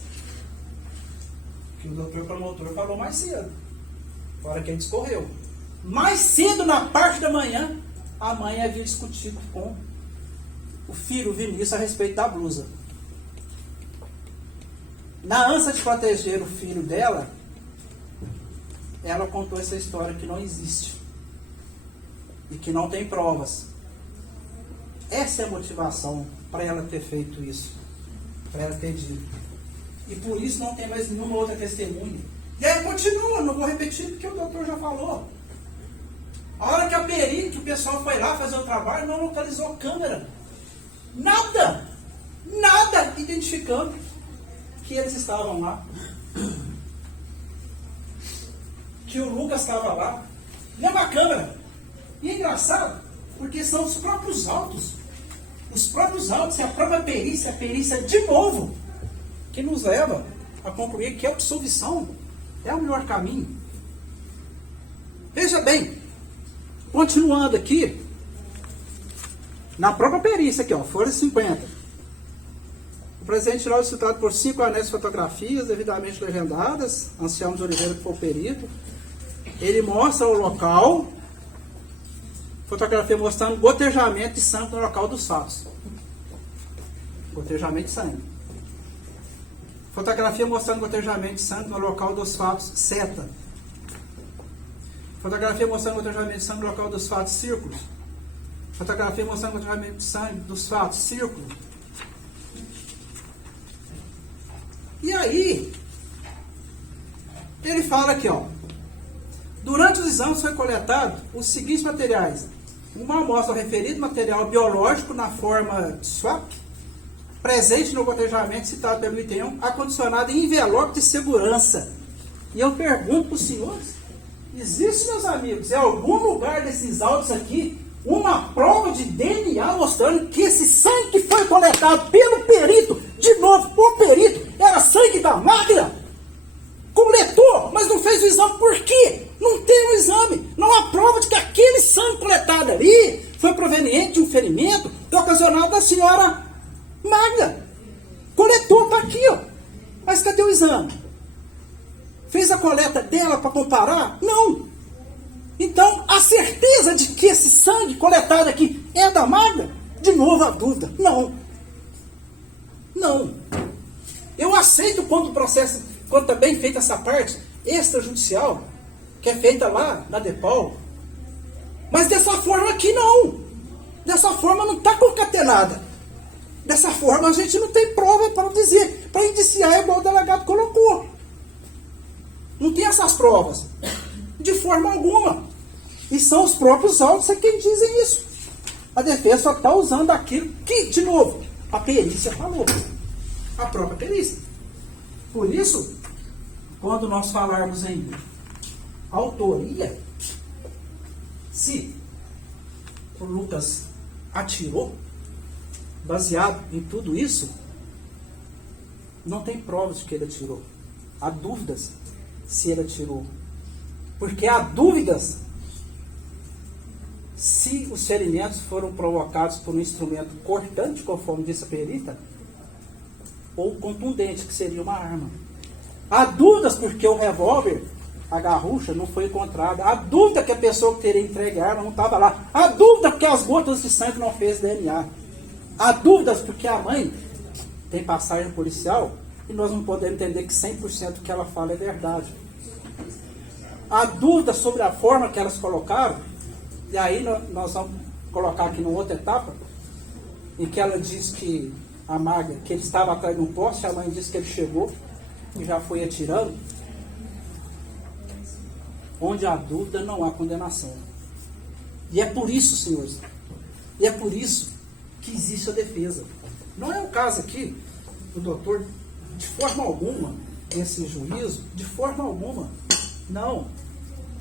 Que o doutor promotor falou mais cedo. Fora que ele discorreu. Mais cedo, na parte da manhã, a mãe havia discutido com o filho Vinícius a respeito da blusa. Na ânsia de proteger o filho dela, ela contou essa história que não existe. E que não tem provas. Essa é a motivação para ela ter feito isso. Para ela ter dito. E por isso não tem mais nenhuma outra testemunha. E aí continua, não vou repetir porque o doutor já falou. A hora que a perícia, que o pessoal foi lá fazer o trabalho, não localizou câmera. Nada! Nada identificando que eles estavam lá. Que o Lucas estava lá. Nem uma câmera. E é engraçado, porque são os próprios autos. Os próprios autos e a própria perícia, a perícia de novo, que nos leva a concluir que a absolvição é o melhor caminho. Veja bem, continuando aqui, na própria perícia aqui, ó, folha 50. O presente lá é citado por 5 anéis de fotografias devidamente legendadas, Anselmo de Oliveira, que foi o perito. Ele mostra o local, fotografia mostrando gotejamento de sangue no local dos fatos. Gotejamento de sangue. Fotografia mostrando gotejamento de sangue no local dos fatos, seta. Fotografia mostrando gotejamento de sangue no local dos fatos, círculos. Fotografia mostrando gotejamento de sangue dos fatos, círculo. E aí, ele fala aqui, ó. Durante os exames foi coletado os seguintes materiais. Uma amostra ao referido material biológico na forma de swap, presente no gotejamento citado pelo item 1, acondicionado em envelope de segurança. E eu pergunto para os senhores, existe, meus amigos, em algum lugar desses autos aqui, uma prova de DNA mostrando que esse sangue que foi coletado pelo perito, de novo, por perito, era sangue da Magda? Coletou, mas não fez o exame, por quê? Não tem o exame, não há prova de que aquele sangue coletado ali foi proveniente de um ferimento ocasionado da senhora Magda. Coletou, está aqui, ó. Mas cadê o exame? Fez a coleta dela para comparar? Não. Então, a certeza de que esse sangue coletado aqui é da Magda? De novo a dúvida. Não. Não. Eu aceito quando o processo, quando está bem feita essa parte extrajudicial, que é feita lá na DEPOL. Mas dessa forma aqui não. Dessa forma não está concatenada. Dessa forma a gente não tem prova para dizer, para indiciar igual o delegado colocou. Não tem essas provas. De forma alguma. E são os próprios autos quem dizem isso. A defesa só está usando aquilo que, de novo, a perícia falou. A própria perícia. Por isso, quando nós falarmos em autoria, se o Lucas atirou, baseado em tudo isso, não tem provas de que ele atirou. Há dúvidas se ele atirou. Porque há dúvidas se os ferimentos foram provocados por um instrumento cortante, conforme disse a perita, ou contundente, que seria uma arma. Há dúvidas porque o revólver, a garrucha, não foi encontrada. Há dúvida que a pessoa que teria entregue a arma não estava lá. Há dúvida porque as gotas de sangue não fez DNA. Há dúvidas porque a mãe tem passagem policial e nós não podemos entender que 100% do que ela fala é verdade. Há dúvidas sobre a forma que elas colocaram, e aí nós vamos colocar aqui numa outra etapa, em que ela diz que a Magda, que ele estava atrás de um poste, a mãe disse que ele chegou e já foi atirando. Onde há dúvida, não há condenação. E é por isso, senhores, e é por isso que existe a defesa. Não é o caso aqui do doutor, de forma alguma, esse juízo, de forma alguma, não.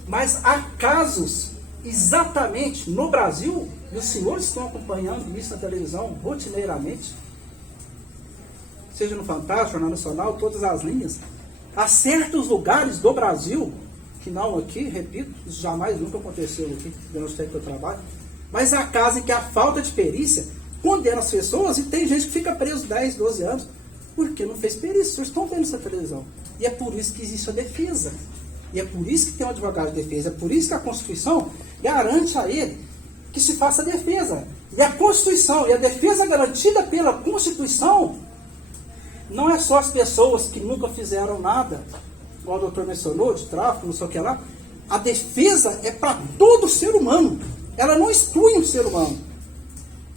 Mas há casos, exatamente no Brasil, e os senhores estão acompanhando isso na televisão rotineiramente, seja no Fantástico, Jornal Nacional, todas as linhas, há certos lugares do Brasil, que não aqui, repito, isso jamais nunca aconteceu aqui, no tempo que eu trabalho, mas há casos em que a falta de perícia condena as pessoas e tem gente que fica preso 10, 12 anos porque não fez perícia. Vocês estão vendo essa televisão. E é por isso que existe a defesa. E é por isso que tem um advogado de defesa. É por isso que a Constituição garante a ele que se faça a defesa. E a Constituição e a defesa garantida pela Constituição não é só as pessoas que nunca fizeram nada, igual o doutor mencionou, de tráfico, não sei o que lá. A defesa é para todo ser humano. Ela não exclui um ser humano.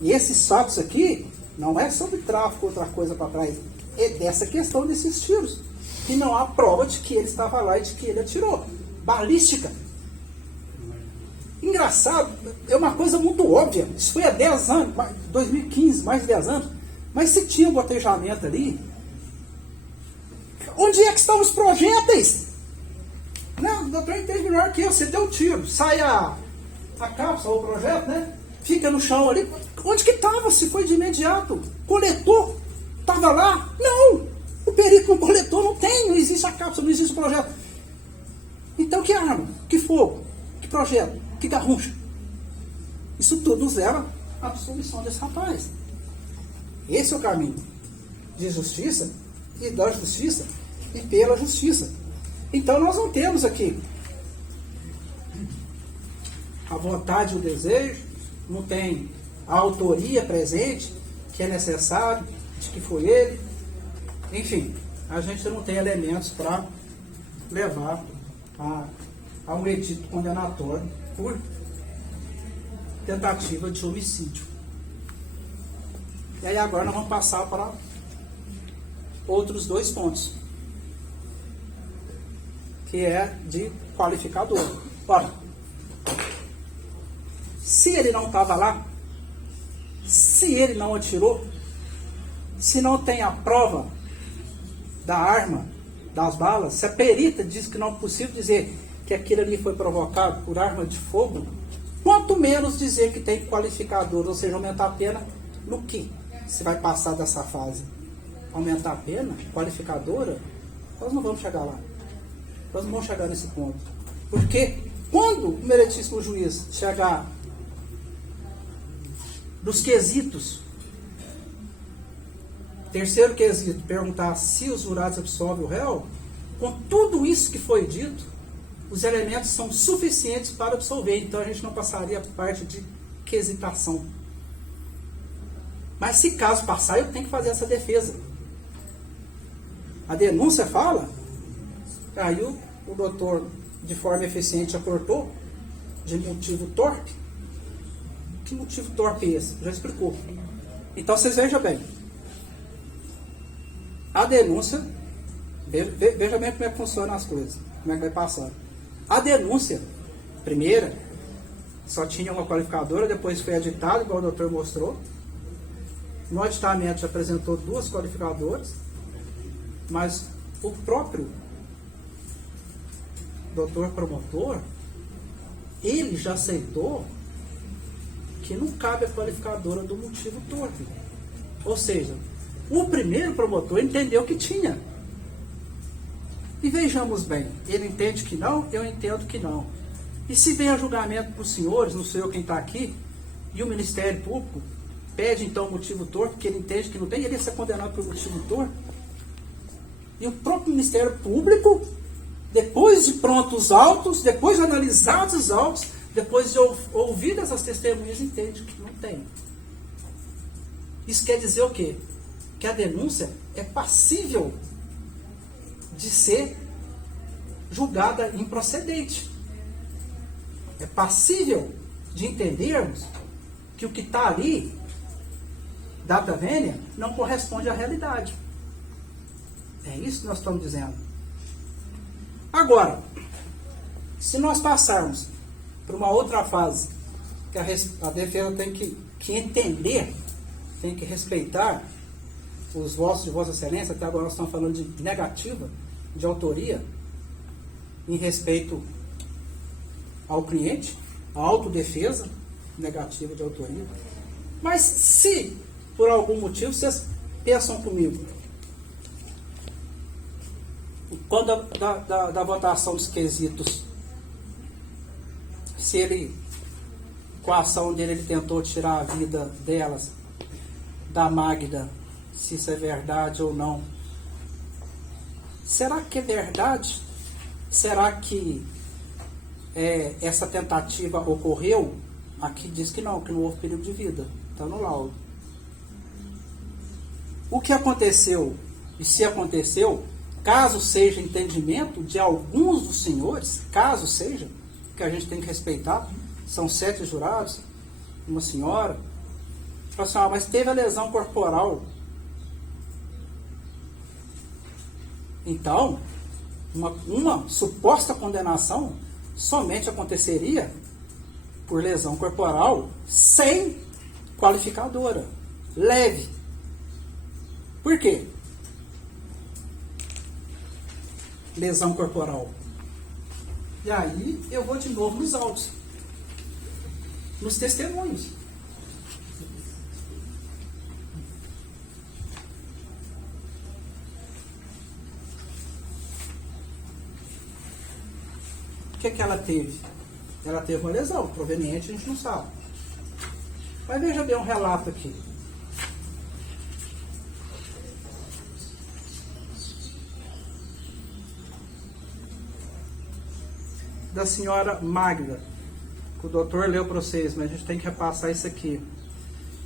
E esses fatos aqui não é sobre tráfico, outra coisa para trás. É dessa questão desses tiros. Que não há prova de que ele estava lá e de que ele atirou. Balística. Engraçado, é uma coisa muito óbvia. Isso foi há 10 anos, 2015, mais de 10 anos. Mas se tinha um gotejamento ali, onde é que estão os projéteis? Não, o doutor entende melhor que eu. Você deu um tiro, sai a cápsula, o projeto, né? Fica no chão ali. Onde que estava? Se foi de imediato? Coletor? Estava lá? Não! O perito não coletou, não existe a cápsula, não existe o projeto. Então que arma? Que fogo? Que projeto? Que garrucha? Isso tudo nos leva à absolvição desse rapaz. Esse é o caminho de justiça e da justiça e pela justiça. Então nós não temos aqui a vontade e o desejo, não tem a autoria presente, que é necessário, de que foi ele. Enfim, a gente não tem elementos para levar a um edito condenatório por tentativa de homicídio. E aí agora nós vamos passar para outros 2 pontos, que é de qualificador. Ora, se ele não estava lá, se ele não atirou, se não tem a prova da arma, das balas, se a perita diz que não é possível dizer que aquilo ali foi provocado por arma de fogo, quanto menos dizer que tem qualificador, ou seja, aumentar a pena no que se vai passar dessa fase. Aumentar a pena, qualificadora, nós não vamos chegar lá. Nós não vamos chegar nesse ponto. Porque quando o meritíssimo juiz chegar nos quesitos, terceiro quesito, perguntar se os jurados absolvem o réu, com tudo isso que foi dito, os elementos são suficientes para absolver. Então a gente não passaria a parte de quesitação. Mas se caso passar, eu tenho que fazer essa defesa. A denúncia fala, aí o doutor, de forma eficiente, acortou de motivo torpe. Que motivo torpe é esse? Já explicou. Então vocês vejam bem. A denúncia, veja bem como é que funcionam as coisas, como é que vai passando. A denúncia, primeira, só tinha uma qualificadora, depois foi editado, igual o doutor mostrou. No aditamento já apresentou 2 qualificadoras, mas o próprio doutor promotor, ele já aceitou que não cabe a qualificadora do motivo torpe. Ou seja, o primeiro promotor entendeu que tinha. E vejamos bem, ele entende que não, eu entendo que não. E se vem a julgamento para os senhores, não sou eu quem está aqui, e o Ministério Público pede então o motivo torpe, porque ele entende que não tem, ele ia ser condenado por motivo torpe. E o próprio Ministério Público, depois de prontos os autos, depois de analisados os autos, depois de ouvidas as testemunhas, entende que não tem. Isso quer dizer o quê? Que a denúncia é passível de ser julgada improcedente. É passível de entendermos que o que está ali, data vênia, não corresponde à realidade. É isso que nós estamos dizendo. Agora, se nós passarmos para uma outra fase, que a defesa tem que entender, tem que respeitar os votos de Vossa Excelência, até agora nós estamos falando de negativa, de autoria, em respeito ao cliente, a autodefesa, negativa de autoria. Mas se, por algum motivo, vocês pensam comigo, quando da votação dos quesitos, se ele com a ação dele, ele tentou tirar a vida delas, da Magda, se isso é verdade ou não. Será que é verdade? Será que essa tentativa ocorreu? Aqui diz que não houve perigo de vida. Está no laudo. O que aconteceu, e se aconteceu, caso seja entendimento de alguns dos senhores, caso seja, que a gente tem que respeitar, são 7 jurados, uma senhora, fala assim, mas teve a lesão corporal. Então, uma suposta condenação somente aconteceria por lesão corporal sem qualificadora, leve. Por quê? Lesão corporal. E aí eu vou de novo nos autos, nos testemunhos. O que ela teve? Ela teve uma lesão proveniente, a gente não sabe. Mas veja bem um relato aqui. Da senhora Magda, que o doutor leu para vocês, mas a gente tem que repassar isso aqui.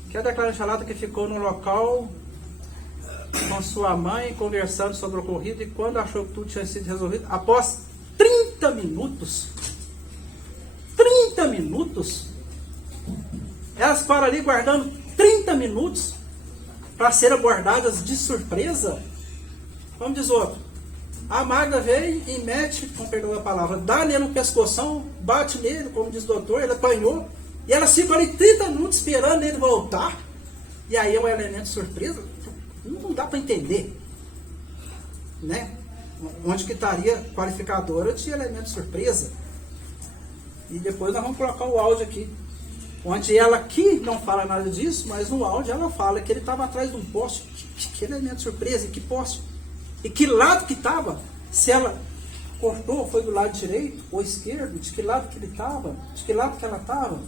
Que a declaração relata que ficou no local com sua mãe, conversando sobre o ocorrido, e quando achou que tudo tinha sido resolvido, após 30 minutos, elas param ali guardando 30 minutos para serem abordadas de surpresa. Vamos dizer outro. A Magda veio e mete, com perdão da palavra, dá nele um pescoção, bate nele, como diz o doutor, ele apanhou, e elas ficam ali 30 minutos esperando ele voltar, e aí é um elemento de surpresa, não dá para entender, né? Onde que estaria qualificadora de elemento de surpresa. E depois nós vamos colocar o áudio aqui, onde ela aqui não fala nada disso, mas no áudio ela fala que ele estava atrás de um poste. Que elemento de surpresa, e que poste? E que lado que estava? Se ela cortou, foi do lado direito ou esquerdo? De que lado que ele estava? De que lado que ela estava?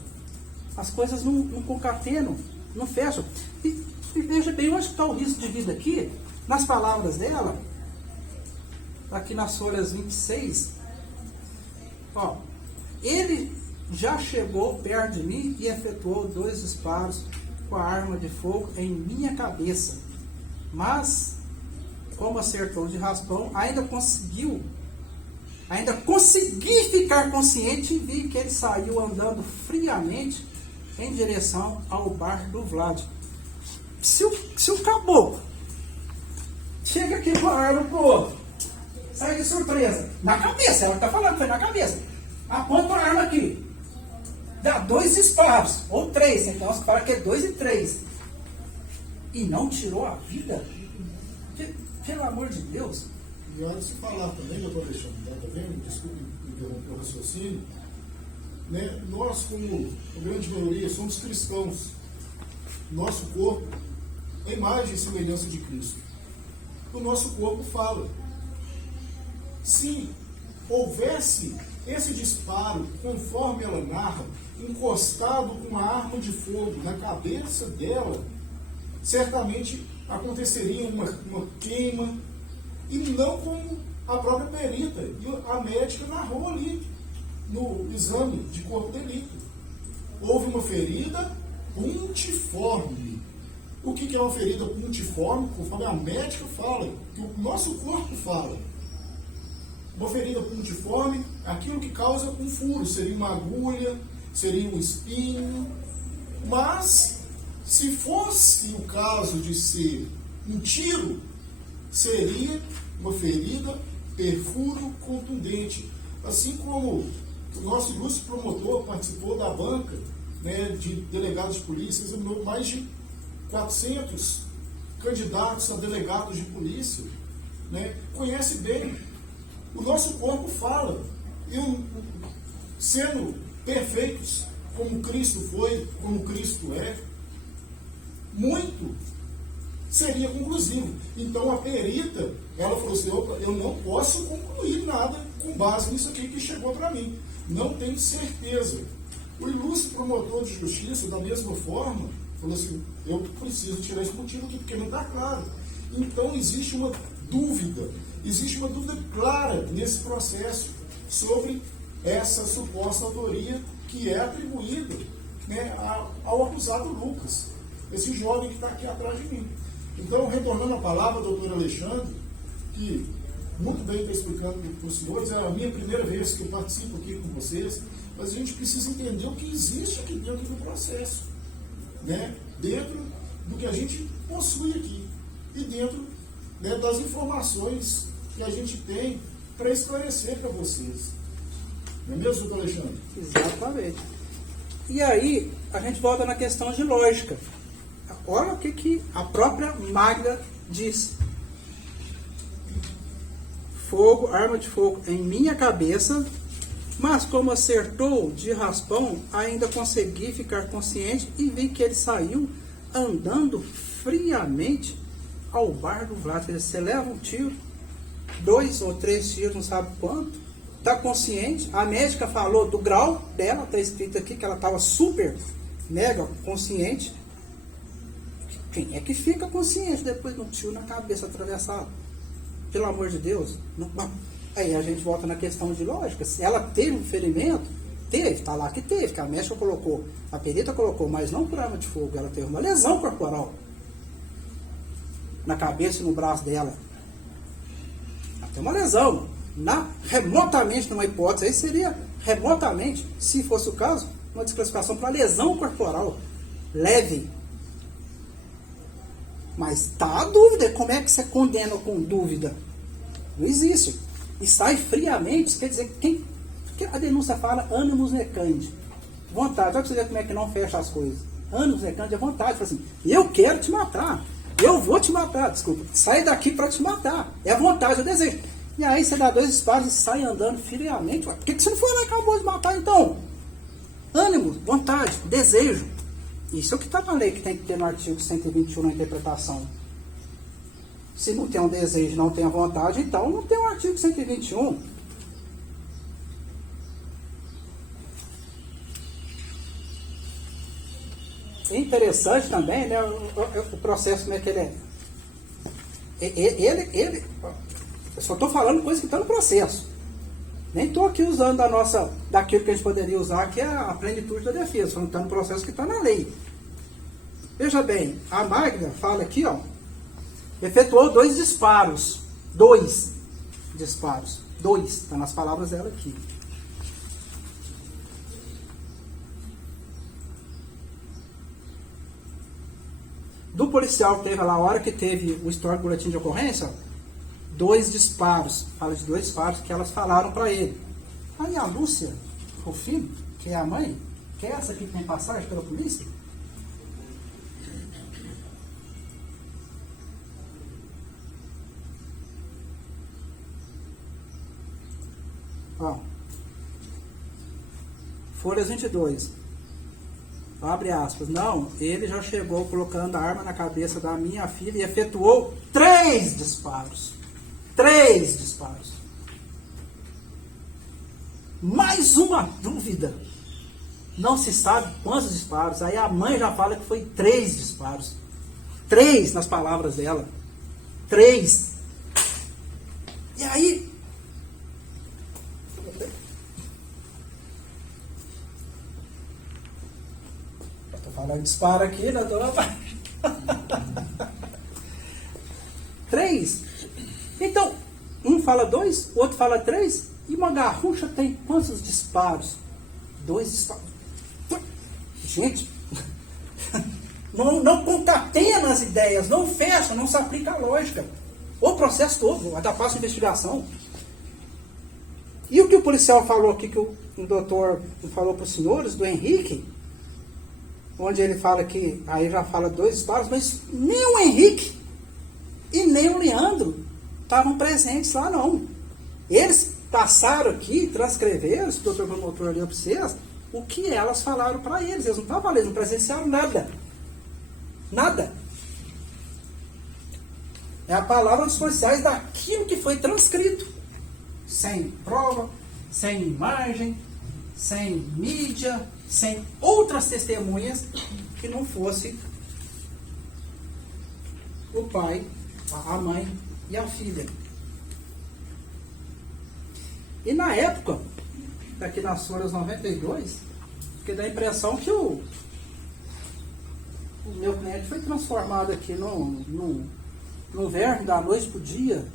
As coisas não concatenam, não fecham. E veja bem, onde está o risco de vida aqui? Nas palavras dela, aqui nas folhas 26, ó, ele já chegou perto de mim e efetuou 2 disparos com a arma de fogo em minha cabeça, mas como acertou de raspão, ainda consegui ficar consciente e vi que ele saiu andando friamente em direção ao bar do Vlad. Se o caboclo chega aqui com a arma pro outro, sai de surpresa, na cabeça, ela está falando, foi na cabeça, aponta a arma aqui, dá 2 disparos, ou 3, então você fala que é 2 e 3, e não tirou a vida? Pelo amor de Deus. E antes de falar também, doutor Alexandre, tá vendo? Desculpe interromper o raciocínio. Né? Nós, como a grande maioria, somos cristãos. Nosso corpo é imagem e semelhança de Cristo. O nosso corpo fala. Se houvesse esse disparo, conforme ela narra, encostado com uma arma de fogo na cabeça dela, certamente aconteceria uma queima, e não como a própria perita e a médica narrou ali no exame de corpo de delito. Houve uma ferida puntiforme. O que é uma ferida puntiforme? Conforme a médica fala, que o nosso corpo fala. Uma ferida puntiforme, aquilo que causa um furo, seria uma agulha, seria um espinho, mas se fosse o caso de ser um tiro, seria uma ferida, perfuro contundente. Assim como o nosso ilustre promotor participou da banca, né, de delegados de polícia, examinou mais de 400 candidatos a delegados de polícia, né, conhece bem. O nosso corpo fala. E sendo perfeitos, como Cristo foi, como Cristo é, muito seria conclusivo. Então a perita, ela falou assim, opa, eu não posso concluir nada com base nisso aqui que chegou para mim. Não tenho certeza. O ilustre promotor de justiça, da mesma forma, falou assim, eu preciso tirar esse motivo aqui, porque não está claro. Então existe uma dúvida clara nesse processo sobre essa suposta autoria que é atribuída, né, ao acusado Lucas, esse jovem que está aqui atrás de mim. Então, retornando a palavra, doutor Alexandre, que muito bem está explicando para os senhores, é a minha primeira vez que eu participo aqui com vocês, mas a gente precisa entender o que existe aqui dentro do processo, né? Dentro do que a gente possui aqui e dentro, né, das informações que a gente tem para esclarecer para vocês. Não é mesmo, doutor Alexandre? Exatamente. E aí, a gente volta na questão de lógica. Olha o que a própria Magda diz. Fogo, arma de fogo em minha cabeça, mas como acertou de raspão, ainda consegui ficar consciente e vi que ele saiu andando friamente ao bar do Vlad. Você leva um tiro, 2 ou 3 tiros, não sabe quanto, está consciente. A médica falou do grau dela, está escrito aqui que ela estava super, mega consciente. Quem é que fica consciente depois de um tiro na cabeça atravessado? Pelo amor de Deus. Não. Aí a gente volta na questão de lógica. Se ela teve um ferimento, teve, está lá que teve, que a médica colocou, a perita colocou, mas não por arma de fogo. Ela teve uma lesão corporal na cabeça e no braço dela. Ela tem uma lesão. Remotamente, numa hipótese, aí seria remotamente, se fosse o caso, uma desclassificação para lesão corporal leve. Mas está a dúvida. Como é que você condena com dúvida? Não existe. E sai friamente, quer dizer, porque a denúncia fala animus necandi. Vontade. Olha para você ver como é que não fecha as coisas. Animus necandi é vontade. Fala assim, eu quero te matar. Eu vou te matar. Desculpa. Sai daqui para te matar. É a vontade, é o desejo. E aí você dá 2 disparos e sai andando friamente. Por que você não foi lá e acabou de matar então? Ânimo, vontade, desejo. Isso é o que está na lei, que tem que ter no artigo 121 na interpretação. Se não tem um desejo, não tem a vontade, então não tem o artigo 121. É interessante também, né, o processo, como é que ele é. Ele eu só estou falando coisa que está no processo. Nem estou aqui usando daquilo que a gente poderia usar, que é a plenitude da defesa, falando que está no processo que está na lei. Veja bem, a Magda fala aqui, ó, efetuou 2 disparos. 2 disparos. 2, está nas palavras dela aqui. Do policial que teve lá, a hora que teve o histórico boletim de ocorrência, ó, 2 disparos. Fala de 2 disparos que elas falaram para ele. Aí a Lúcia Rufino, que é a mãe, que é essa aqui que tem passagem pela polícia, ó, folhas 22, abre aspas, não, ele já chegou colocando a arma na cabeça da minha filha e efetuou 3 disparos. 3 disparos. Mais uma dúvida. Não se sabe quantos disparos. Aí a mãe já fala que foi 3 disparos. 3 nas palavras dela. 3. E aí... Estou falando de disparo aqui, né, dona? 3. Então, um fala 2, o outro fala 3, e uma garrucha tem quantos disparos? 2 disparos. Gente, não concatena as ideias, não fecha, não se aplica a lógica. O processo todo, até a fase de investigação. E o que o policial falou aqui, que o doutor falou para os senhores, do Henrique, onde ele fala que, aí já fala 2 disparos, mas nem o Henrique e nem o Leandro estavam presentes lá, não. Eles passaram aqui, transcreveram, se o doutor promotor leu para vocês, o que elas falaram para eles. Eles não estavam ali, não presenciaram nada. Nada. É a palavra dos policiais daquilo que foi transcrito. Sem prova, sem imagem, sem mídia, sem outras testemunhas que não fosse o pai, a mãe e a filha. E na época, aqui nas folhas 92, fiquei dá a impressão que o meu cliente foi transformado aqui num verme da noite para o dia,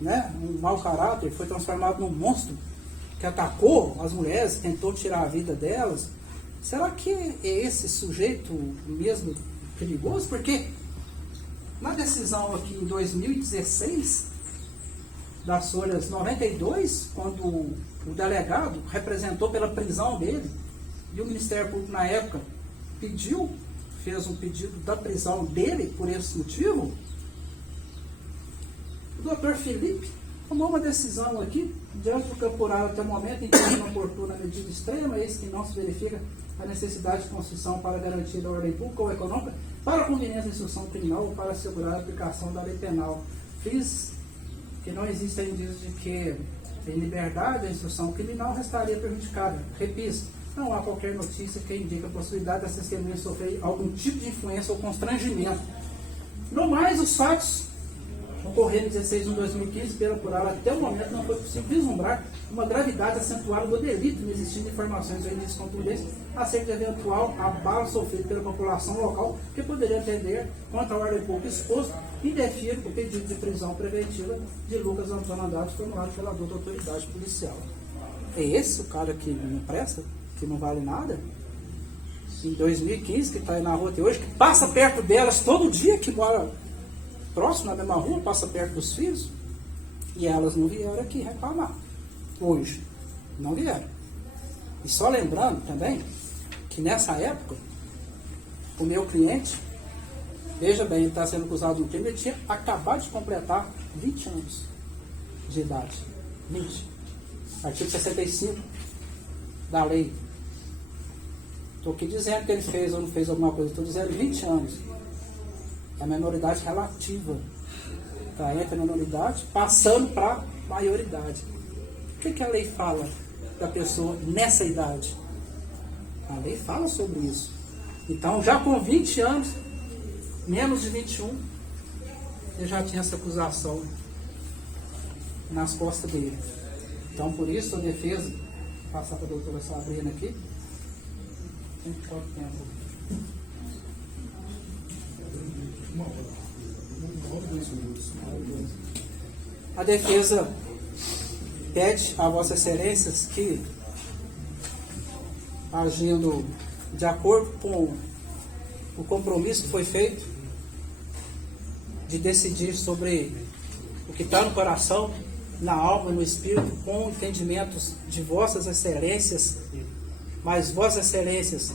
né? Um mau caráter, foi transformado num monstro que atacou as mulheres, tentou tirar a vida delas. Será que é esse sujeito mesmo perigoso? Porque na decisão aqui em 2016, das folhas 92, quando o delegado representou pela prisão dele, e o Ministério Público na época fez um pedido da prisão dele por esse motivo, o doutor Felipe tomou uma decisão aqui, diante do que apurado até o momento, em que é oportuna medida extrema, eis que não se verifica a necessidade de construção para garantir a ordem pública ou econômica, para a conveniência da instrução criminal ou para assegurar a aplicação da lei penal. Fiz que não existe indício de que, em liberdade, a instrução criminal restaria prejudicada. Repito, não há qualquer notícia que indique a possibilidade das testemunhas sofrer algum tipo de influência ou constrangimento. No mais, os fatos ocorreram em 16 de 2015, pelo apurado até o momento, não foi possível vislumbrar uma gravidade acentuada do delito, não existindo informações ou indícios contundentes acerca de eventual abalo sofrido pela população local que poderia atender contra a ordem pública exposto e defiro o pedido de prisão preventiva de Lucas Antônio Andrade formulado pela adulta autoridade policial. É esse o cara que não presta? Que não vale nada? Em 2015, que está aí na rua até hoje, que passa perto delas todo dia, que mora próximo na mesma rua, passa perto dos filhos, e elas não vieram aqui reclamar. Hoje, não vieram. E só lembrando também, que nessa época, o meu cliente, veja bem, ele está sendo acusado de um crime, ele tinha acabado de completar 20 anos de idade. 20. Artigo 65 da lei. Estou aqui dizendo que ele fez ou não fez alguma coisa, estou dizendo 20 anos. É a menoridade relativa. Tá? Entra a menoridade, passando para maioridade. O que a lei fala da pessoa nessa idade? A lei fala sobre isso. Então, já com 20 anos, menos de 21, ele já tinha essa acusação nas costas dele. Então, por isso, a defesa, vou passar para a doutora Sabrina aqui. Tem quanto tempo? A defesa pede a Vossas Excelências que, agindo de acordo com o compromisso que foi feito de decidir sobre o que está no coração, na alma e no espírito, com entendimentos de Vossas Excelências, mas Vossas Excelências,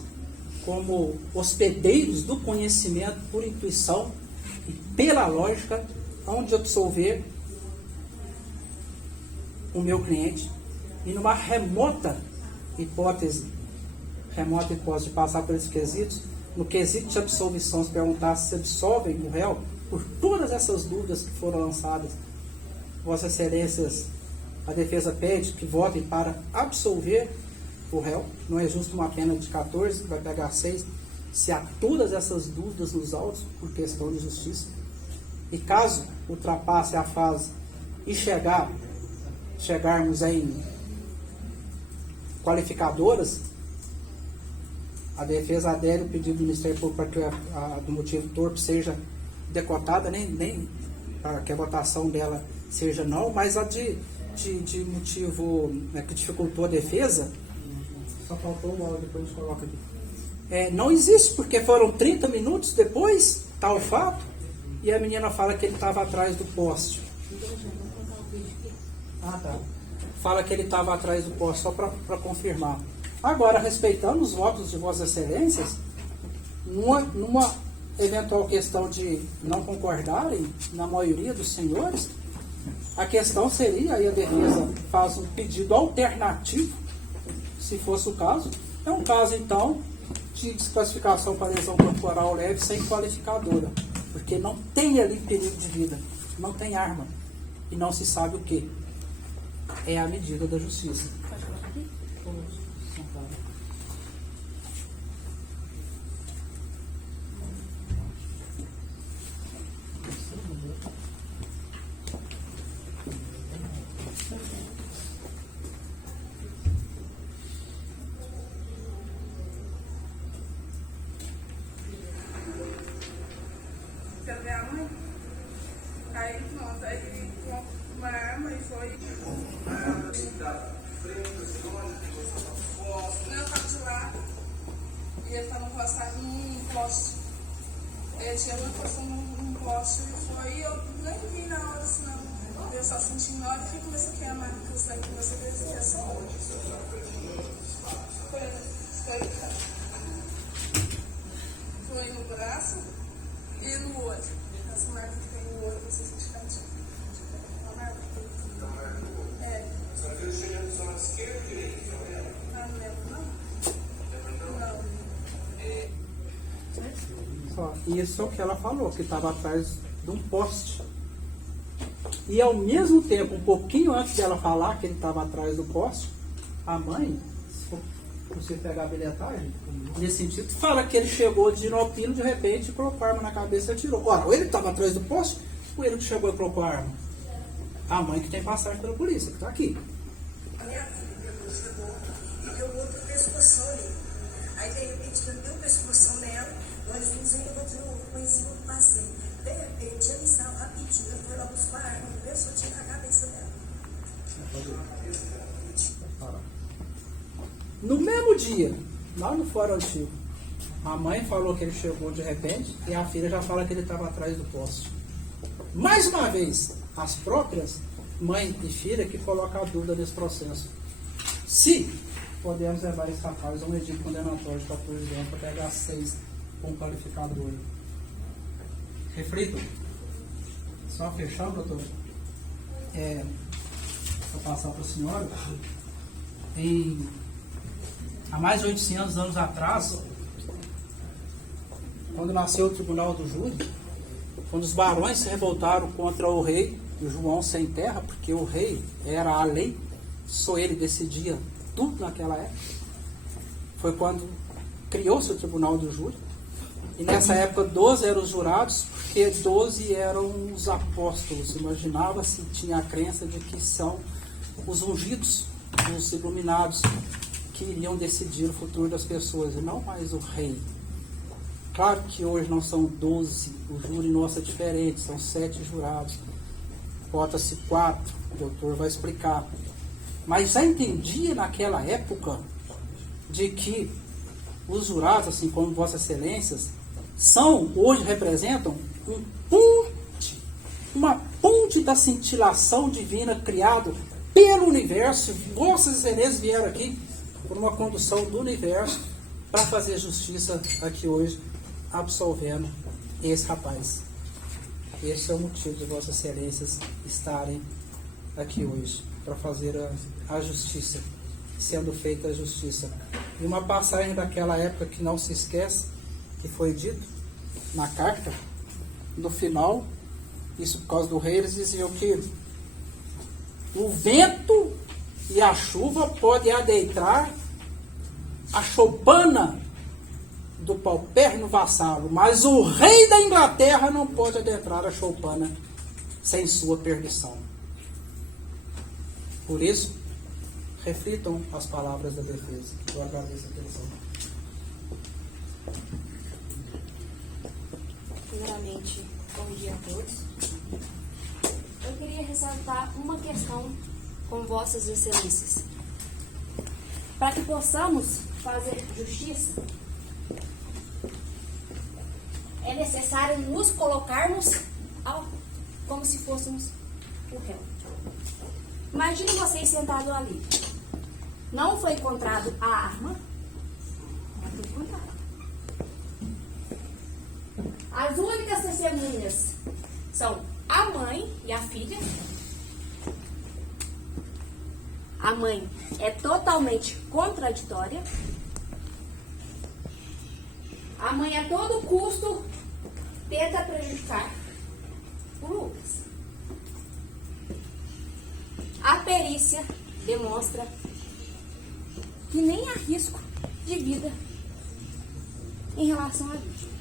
como hospedeiros do conhecimento por intuição e pela lógica, onde absolver o meu cliente, e numa remota hipótese de passar por esses quesitos, no quesito de absolvição, se perguntar se absolvem o réu, por todas essas dúvidas que foram lançadas, Vossas Excelências, a defesa pede que votem para absolver o réu. Não é justo uma pena de 14, vai pegar 6, se há todas essas dúvidas nos autos, por questão de justiça. E caso ultrapasse a fase e chegarmos em qualificadoras, a defesa adere o pedido do Ministério Público para que do motivo torpe seja decotada, nem para que a votação dela seja não, mas a de motivo que dificultou a defesa, só faltou uma hora, depois a gente coloca aqui. Não existe, porque foram 30 minutos depois, tal fato, e a menina fala que ele estava atrás do poste. Tá. Fala que ele estava atrás do poste, só para confirmar. Agora, respeitando os votos de Vossas Excelências, numa eventual questão de não concordarem, na maioria dos senhores, a questão seria, aí a defesa faz um pedido alternativo, se fosse o caso. É um caso, então, de desclassificação para lesão corporal leve sem qualificadora, porque não tem ali perigo de vida, não tem arma, e não se sabe o que. É a medida da justiça. Quero ver a mãe. Aí, pronto, aí uma arma e foi. Eu tava de lá e ele tava encostado num poste. Ele chegou e encostou num poste e foi. Eu nem vi na hora, senão eu só senti na hora que comecei a queimar, que o sangue começou a descer assim. Foi no braço e no olho. As marcas que tem no olho, vocês estão uma marca aqui. É. Você viu chegando só na esquerda ou direita? Não lembro, não? Não. Ó, isso que ela falou, que estava atrás de um poste. E ao mesmo tempo, um pouquinho antes dela falar que ele estava atrás do poste, a mãe, se você pegar a bilhetagem, nesse sentido, fala que ele chegou de inopino, de repente, colocou a arma na cabeça e atirou. Ora, ou ele estava atrás do poste, ou ele que chegou e colocou a arma. A mãe que tem passagem pela polícia, que está aqui. A minha filha pegou, chegou e deu outro pescoção nele. Aí, de repente, quando deu pescoção nela, nós vimos ainda continuou com em cima do passeio. De repente, ele saiu rapidinho, ela foi lá buscar a arma, começou a tirar a cabeça dela. No mesmo dia, lá no Fórum Antigo, a mãe falou que ele chegou de repente e a filha já fala que ele estava atrás do poste. Mais uma vez, as próprias mãe e filha que colocam a dúvida nesse processo. Se podemos levar esse rapaz a um edito condenatório de 14 anos para pegar 6 com qualificador. Reflitam. Só fechando, doutor. Vou passar para a senhora. Há mais de 800 anos atrás, quando nasceu o Tribunal do Júri, quando os barões se revoltaram contra o rei João sem terra, porque o rei era a lei, só ele decidia tudo naquela época, foi quando criou-se o Tribunal do Júri. E nessa época 12 eram os jurados, porque 12 eram os apóstolos. Imaginava-se, tinha a crença de que são os ungidos, os iluminados, que iriam decidir o futuro das pessoas, e não mais o rei. Claro que hoje não são 12, o júri nosso é diferente, são 7 jurados. Bota-se 4, o doutor vai explicar. Mas já entendia naquela época de que os jurados, assim como Vossas Excelências, hoje representam uma ponte da cintilação divina criado pelo universo. Vossas Excelências vieram aqui por uma condução do universo para fazer justiça aqui hoje, absolvendo esse rapaz. Esse é o motivo de Vossas Excelências estarem aqui hoje, para fazer a justiça, sendo feita a justiça. E uma passagem daquela época que não se esquece, que foi dito na carta, no final, isso por causa do rei, eles diziam que o vento e a chuva podem adentrar a choupana do paupérrimo vassalo, mas o rei da Inglaterra não pode adentrar a choupana sem sua permissão. Por isso, reflitam as palavras da defesa. Eu agradeço a atenção. Primeiramente, bom dia a todos. Eu queria ressaltar uma questão com Vossas Excelências. Para que possamos fazer justiça, é necessário nos colocarmos como se fôssemos o réu. Imagine vocês sentados ali. Não foi encontrado a arma, mas foi encontrado. As únicas testemunhas são a mãe e a filha. A mãe é totalmente contraditória. A mãe a todo custo tenta prejudicar o Lucas. A perícia demonstra que nem há risco de vida em relação à vítima.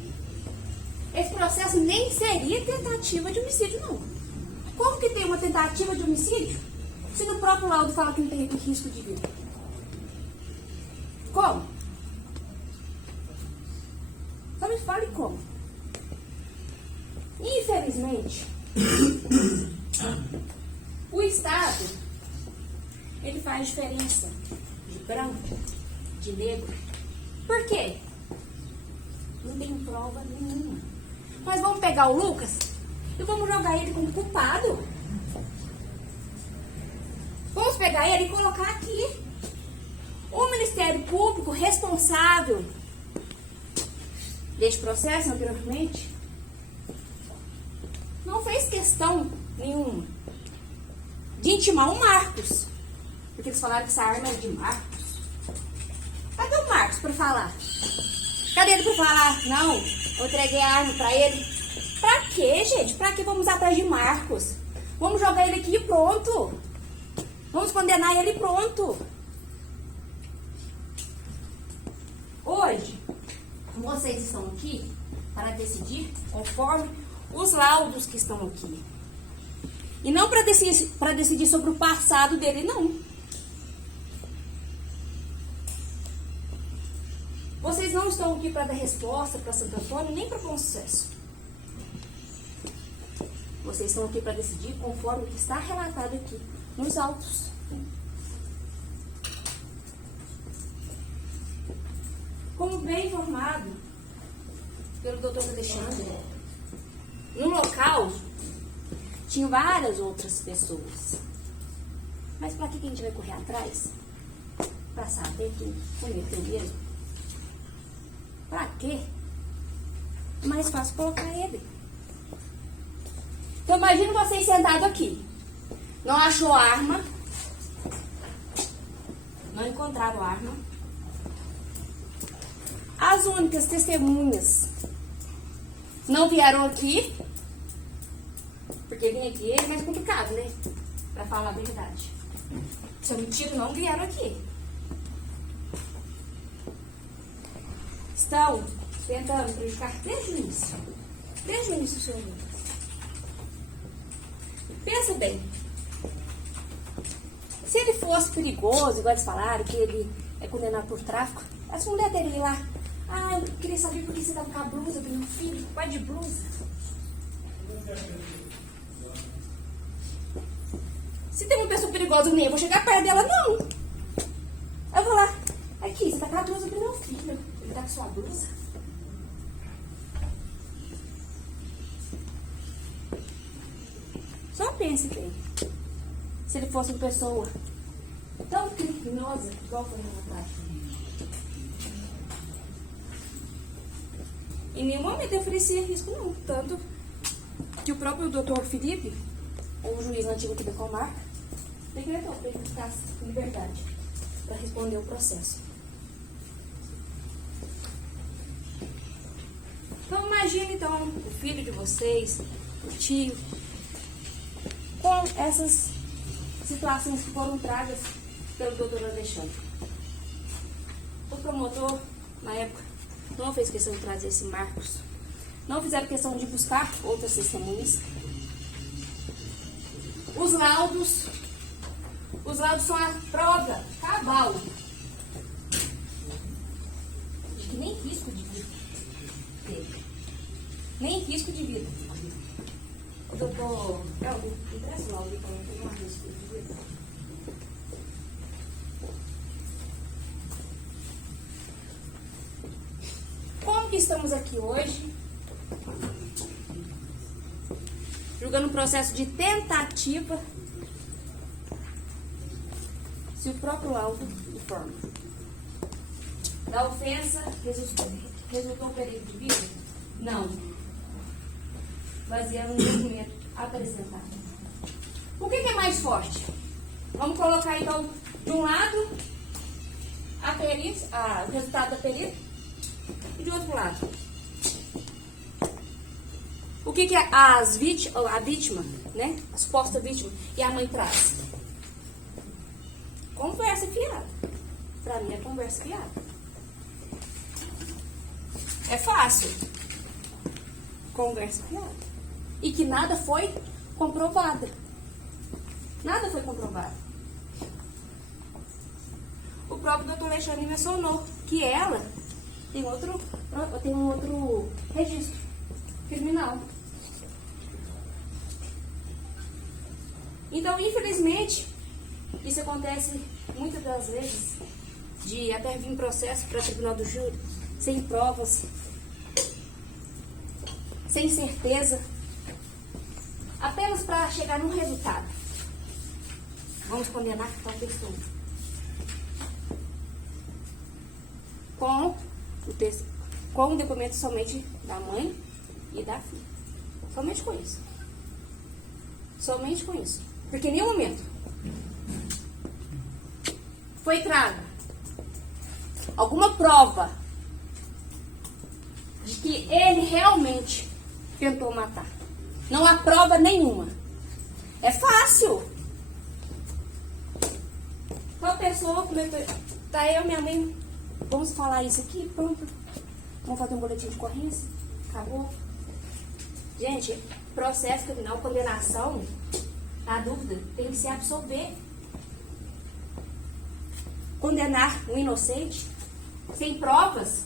Esse processo nem seria tentativa de homicídio, não. Como que tem uma tentativa de homicídio se no próprio laudo fala que não tem risco de vida? Como? Só me fale como. Infelizmente, o Estado, ele faz diferença de branco, de negro. Por quê? Não tem prova nenhuma. Mas vamos pegar o Lucas e vamos jogar ele como culpado. Vamos pegar ele e colocar aqui. O Ministério Público responsável deste processo anteriormente não fez questão nenhuma de intimar o Marcos. Porque eles falaram que essa arma é de Marcos. Cadê o Marcos para falar? Cadê ele para falar? Não, eu entreguei a arma para ele. Pra quê, gente? Pra que vamos atrás de Marcos? Vamos jogar ele aqui e pronto. Vamos condenar ele e pronto. Hoje, vocês estão aqui para decidir conforme os laudos que estão aqui. E não para decidir sobre o passado dele, não. Vocês não estão aqui para dar resposta para Santo Antônio, nem para Bom Sucesso. Vocês estão aqui para decidir conforme o que está relatado aqui nos autos. Como bem informado pelo Dr. Alexandre, no local tinham várias outras pessoas. Mas para que a gente vai correr atrás? Para saber quem cometeu mesmo? Para quê? É mais fácil colocar ele. Então imagina vocês sentados aqui. Não achou arma. Não encontraram arma. As únicas testemunhas não vieram aqui. Porque vir aqui é mais complicado, né? Pra falar a verdade. Se eu mentira, não vieram aqui. Estão tentando prejudicar desde o início. Desde o início, senhor Lucas. Pensa bem. Se ele fosse perigoso, igual eles falaram, que ele é condenado por tráfico, essa mulher dele lá, eu queria saber por que você estava com a blusa do meu filho, vai de blusa. Se tem uma pessoa perigosa nem eu vou chegar perto dela, não. Eu vou lá, aqui, você tá com a blusa do meu filho, ele tá com sua blusa. Só pense bem. Se ele fosse uma pessoa tão criminosa igual foi relatado. Em nenhum momento eu oferecia risco, não. Tanto que o próprio doutor Felipe, o juiz antigo aqui da comarca, decretou para ele ficar em liberdade para responder o processo. Então imagine então o filho de vocês, o tio, com essas situações que foram tragas pelo doutor Alexandre. O promotor, na época, não fez questão de trazer esse Marcos. Não fizeram questão de buscar outras testemunhas. Os laudos são a prova cabal de que nem risco de vida teve. Nem risco de vida. O doutor Elvio, empresta o laudo para não ter uma risco de vida. Como que estamos aqui hoje? Julgando o processo de tentativa, se o próprio laudo informa. Da ofensa, resultou perigo de vida? Não. Baseado no documento apresentado. O que é mais forte? Vamos colocar então, de um lado, o resultado da perícia, e de outro lado. O que é a vítima, né? A suposta vítima e a mãe traz? Conversa fiada. Pra mim é conversa fiada. É fácil. Conversa fiada. E que nada foi comprovado. Nada foi comprovado. O próprio doutor Alexandre mencionou que ela tem um outro registro criminal. Então, infelizmente, isso acontece muitas das vezes, de até vir processo para o tribunal do júri, sem provas, sem certeza, apenas para chegar num resultado. Vamos condenar tal pessoa. Com o depoimento somente da mãe e da filha. Somente com isso. Somente com isso. Porque em nenhum momento foi traga alguma prova de que ele realmente tentou matar. Não há prova nenhuma. É fácil. Uma pessoa comentou, tá eu e minha mãe, vamos falar isso aqui, pronto. Vamos fazer um boletim de ocorrência. Acabou. Gente, processo criminal, condenação, a dúvida tem que se absolver. Condenar um inocente sem provas.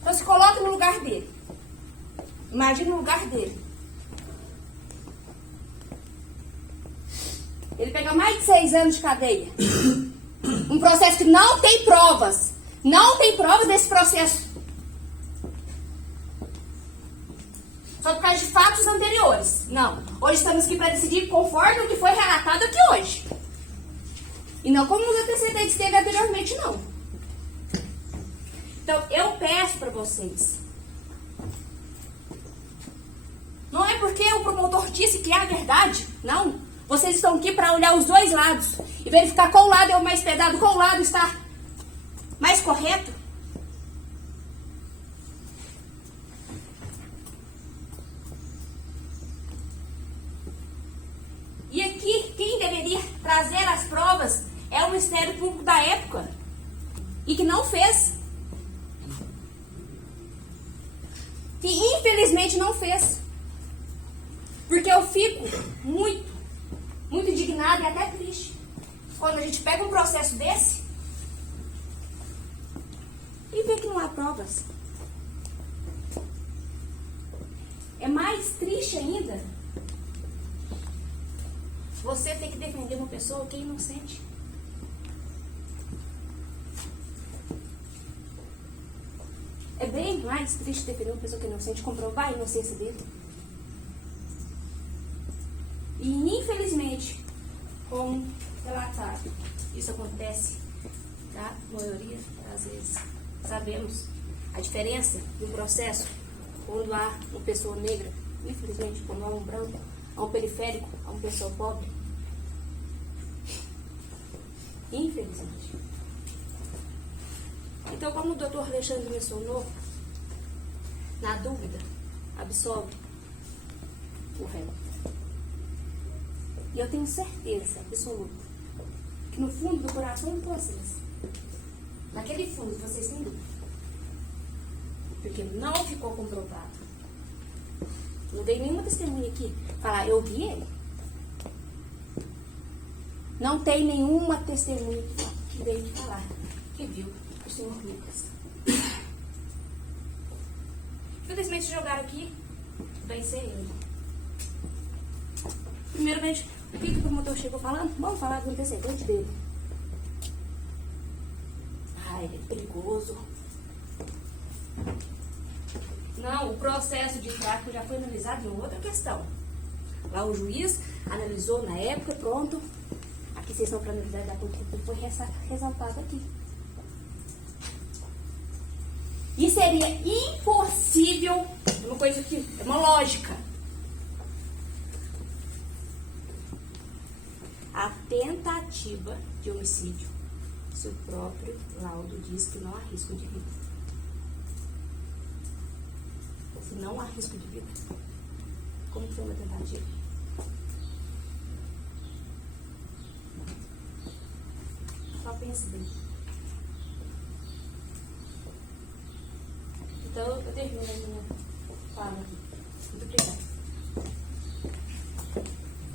Então se coloca no lugar dele. Imagina no lugar dele. Ele pega mais de 6 anos de cadeia. Um processo que não tem provas. Não tem provas desse processo. Só por causa de fatos anteriores. Não. Hoje estamos aqui para decidir conforme o que foi relatado aqui hoje. E não como nos antecedentes teve anteriormente, não. Então, eu peço para vocês. Não é porque o promotor disse que é a verdade. Não. Vocês estão aqui para olhar os dois lados. E verificar qual lado é o mais pesado, qual lado está mais correto. E aqui, quem deveria trazer as provas é o Ministério Público da época. E que não fez. Que infelizmente não fez. Porque eu fico muito indignada e até triste quando a gente pega um processo desse e vê que não há provas. É mais triste ainda você ter que defender uma pessoa que é inocente. É bem mais triste defender uma pessoa que é inocente, comprovar a inocência dele. E infelizmente, como relatado, isso acontece, tá? A maioria das vezes. Sabemos a diferença do processo quando há uma pessoa negra, infelizmente, quando há um branco, há um periférico, há uma pessoa pobre. Infelizmente. Então, como o doutor Alexandre mencionou, na dúvida, absolve o réu. E eu tenho certeza absoluta que no fundo do coração de vocês, naquele fundo, vocês têm dúvida. Porque não ficou comprovado. Não dei nenhuma testemunha aqui falar, eu vi ele. Não tem nenhuma testemunha que veio aqui falar que viu o senhor Lucas. Infelizmente jogaram aqui, vai ser ele. Primeiramente, o que o promotor chegou falando? Vamos falar do antecedente dele. Ah, ele é perigoso. Não, o processo de tráfico já foi analisado em outra questão. Lá o juiz analisou na época, pronto. Aqui vocês estão para analisar da pouco que foi ressaltado aqui. E seria impossível, uma coisa que é uma lógica. A tentativa de homicídio, se o próprio laudo diz que não há risco de vida. Se não há risco de vida, como foi uma tentativa? pense bem. Então, eu termino a minha fala aqui. Muito obrigada.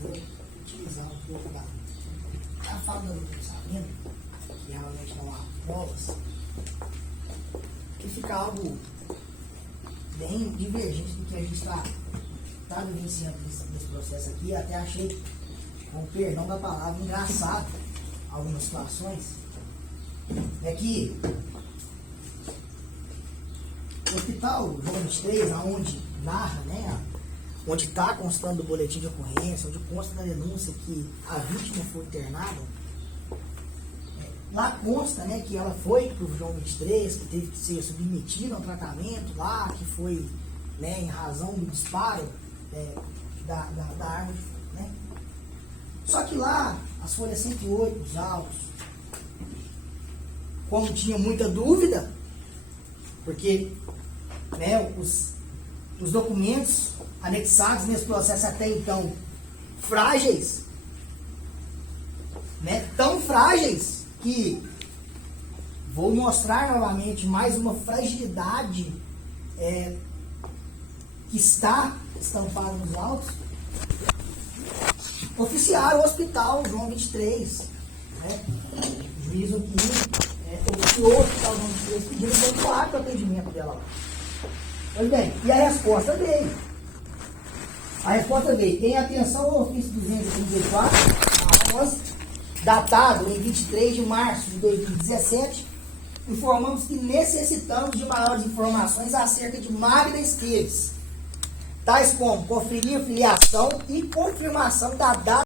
Vou utilizar um pouco da fala do Sabino, que realmente não há provas, que fica algo bem divergente do que a gente está vivenciando nesse processo aqui. Até achei, com o perdão da palavra, engraçado algumas situações. É que o Hospital João 23, onde narra, né, onde está constando o boletim de ocorrência, onde consta na denúncia que a vítima foi internada, lá consta, né, que ela foi para o João 23, que teve que ser submetida a um tratamento lá, que foi, né, em razão do disparo da arma de fogo, né? Só que lá, as folhas 108, os autos, como tinha muita dúvida, porque, né, os documentos anexados nesse processo até então frágeis, né, tão frágeis que vou mostrar novamente mais uma fragilidade que está estampada nos autos. Oficiaram o Hospital João 23, né? O juiz aqui oficiou o Hospital João 23 pedindo pontuar o atendimento dela lá. Pois bem, e a resposta veio. A resposta veio: tem atenção ao ofício 234, a 11, datado em 23 de março de 2017, informamos que necessitamos de maiores informações acerca de Magda Esteves, tais como conferir a filiação e confirmação da data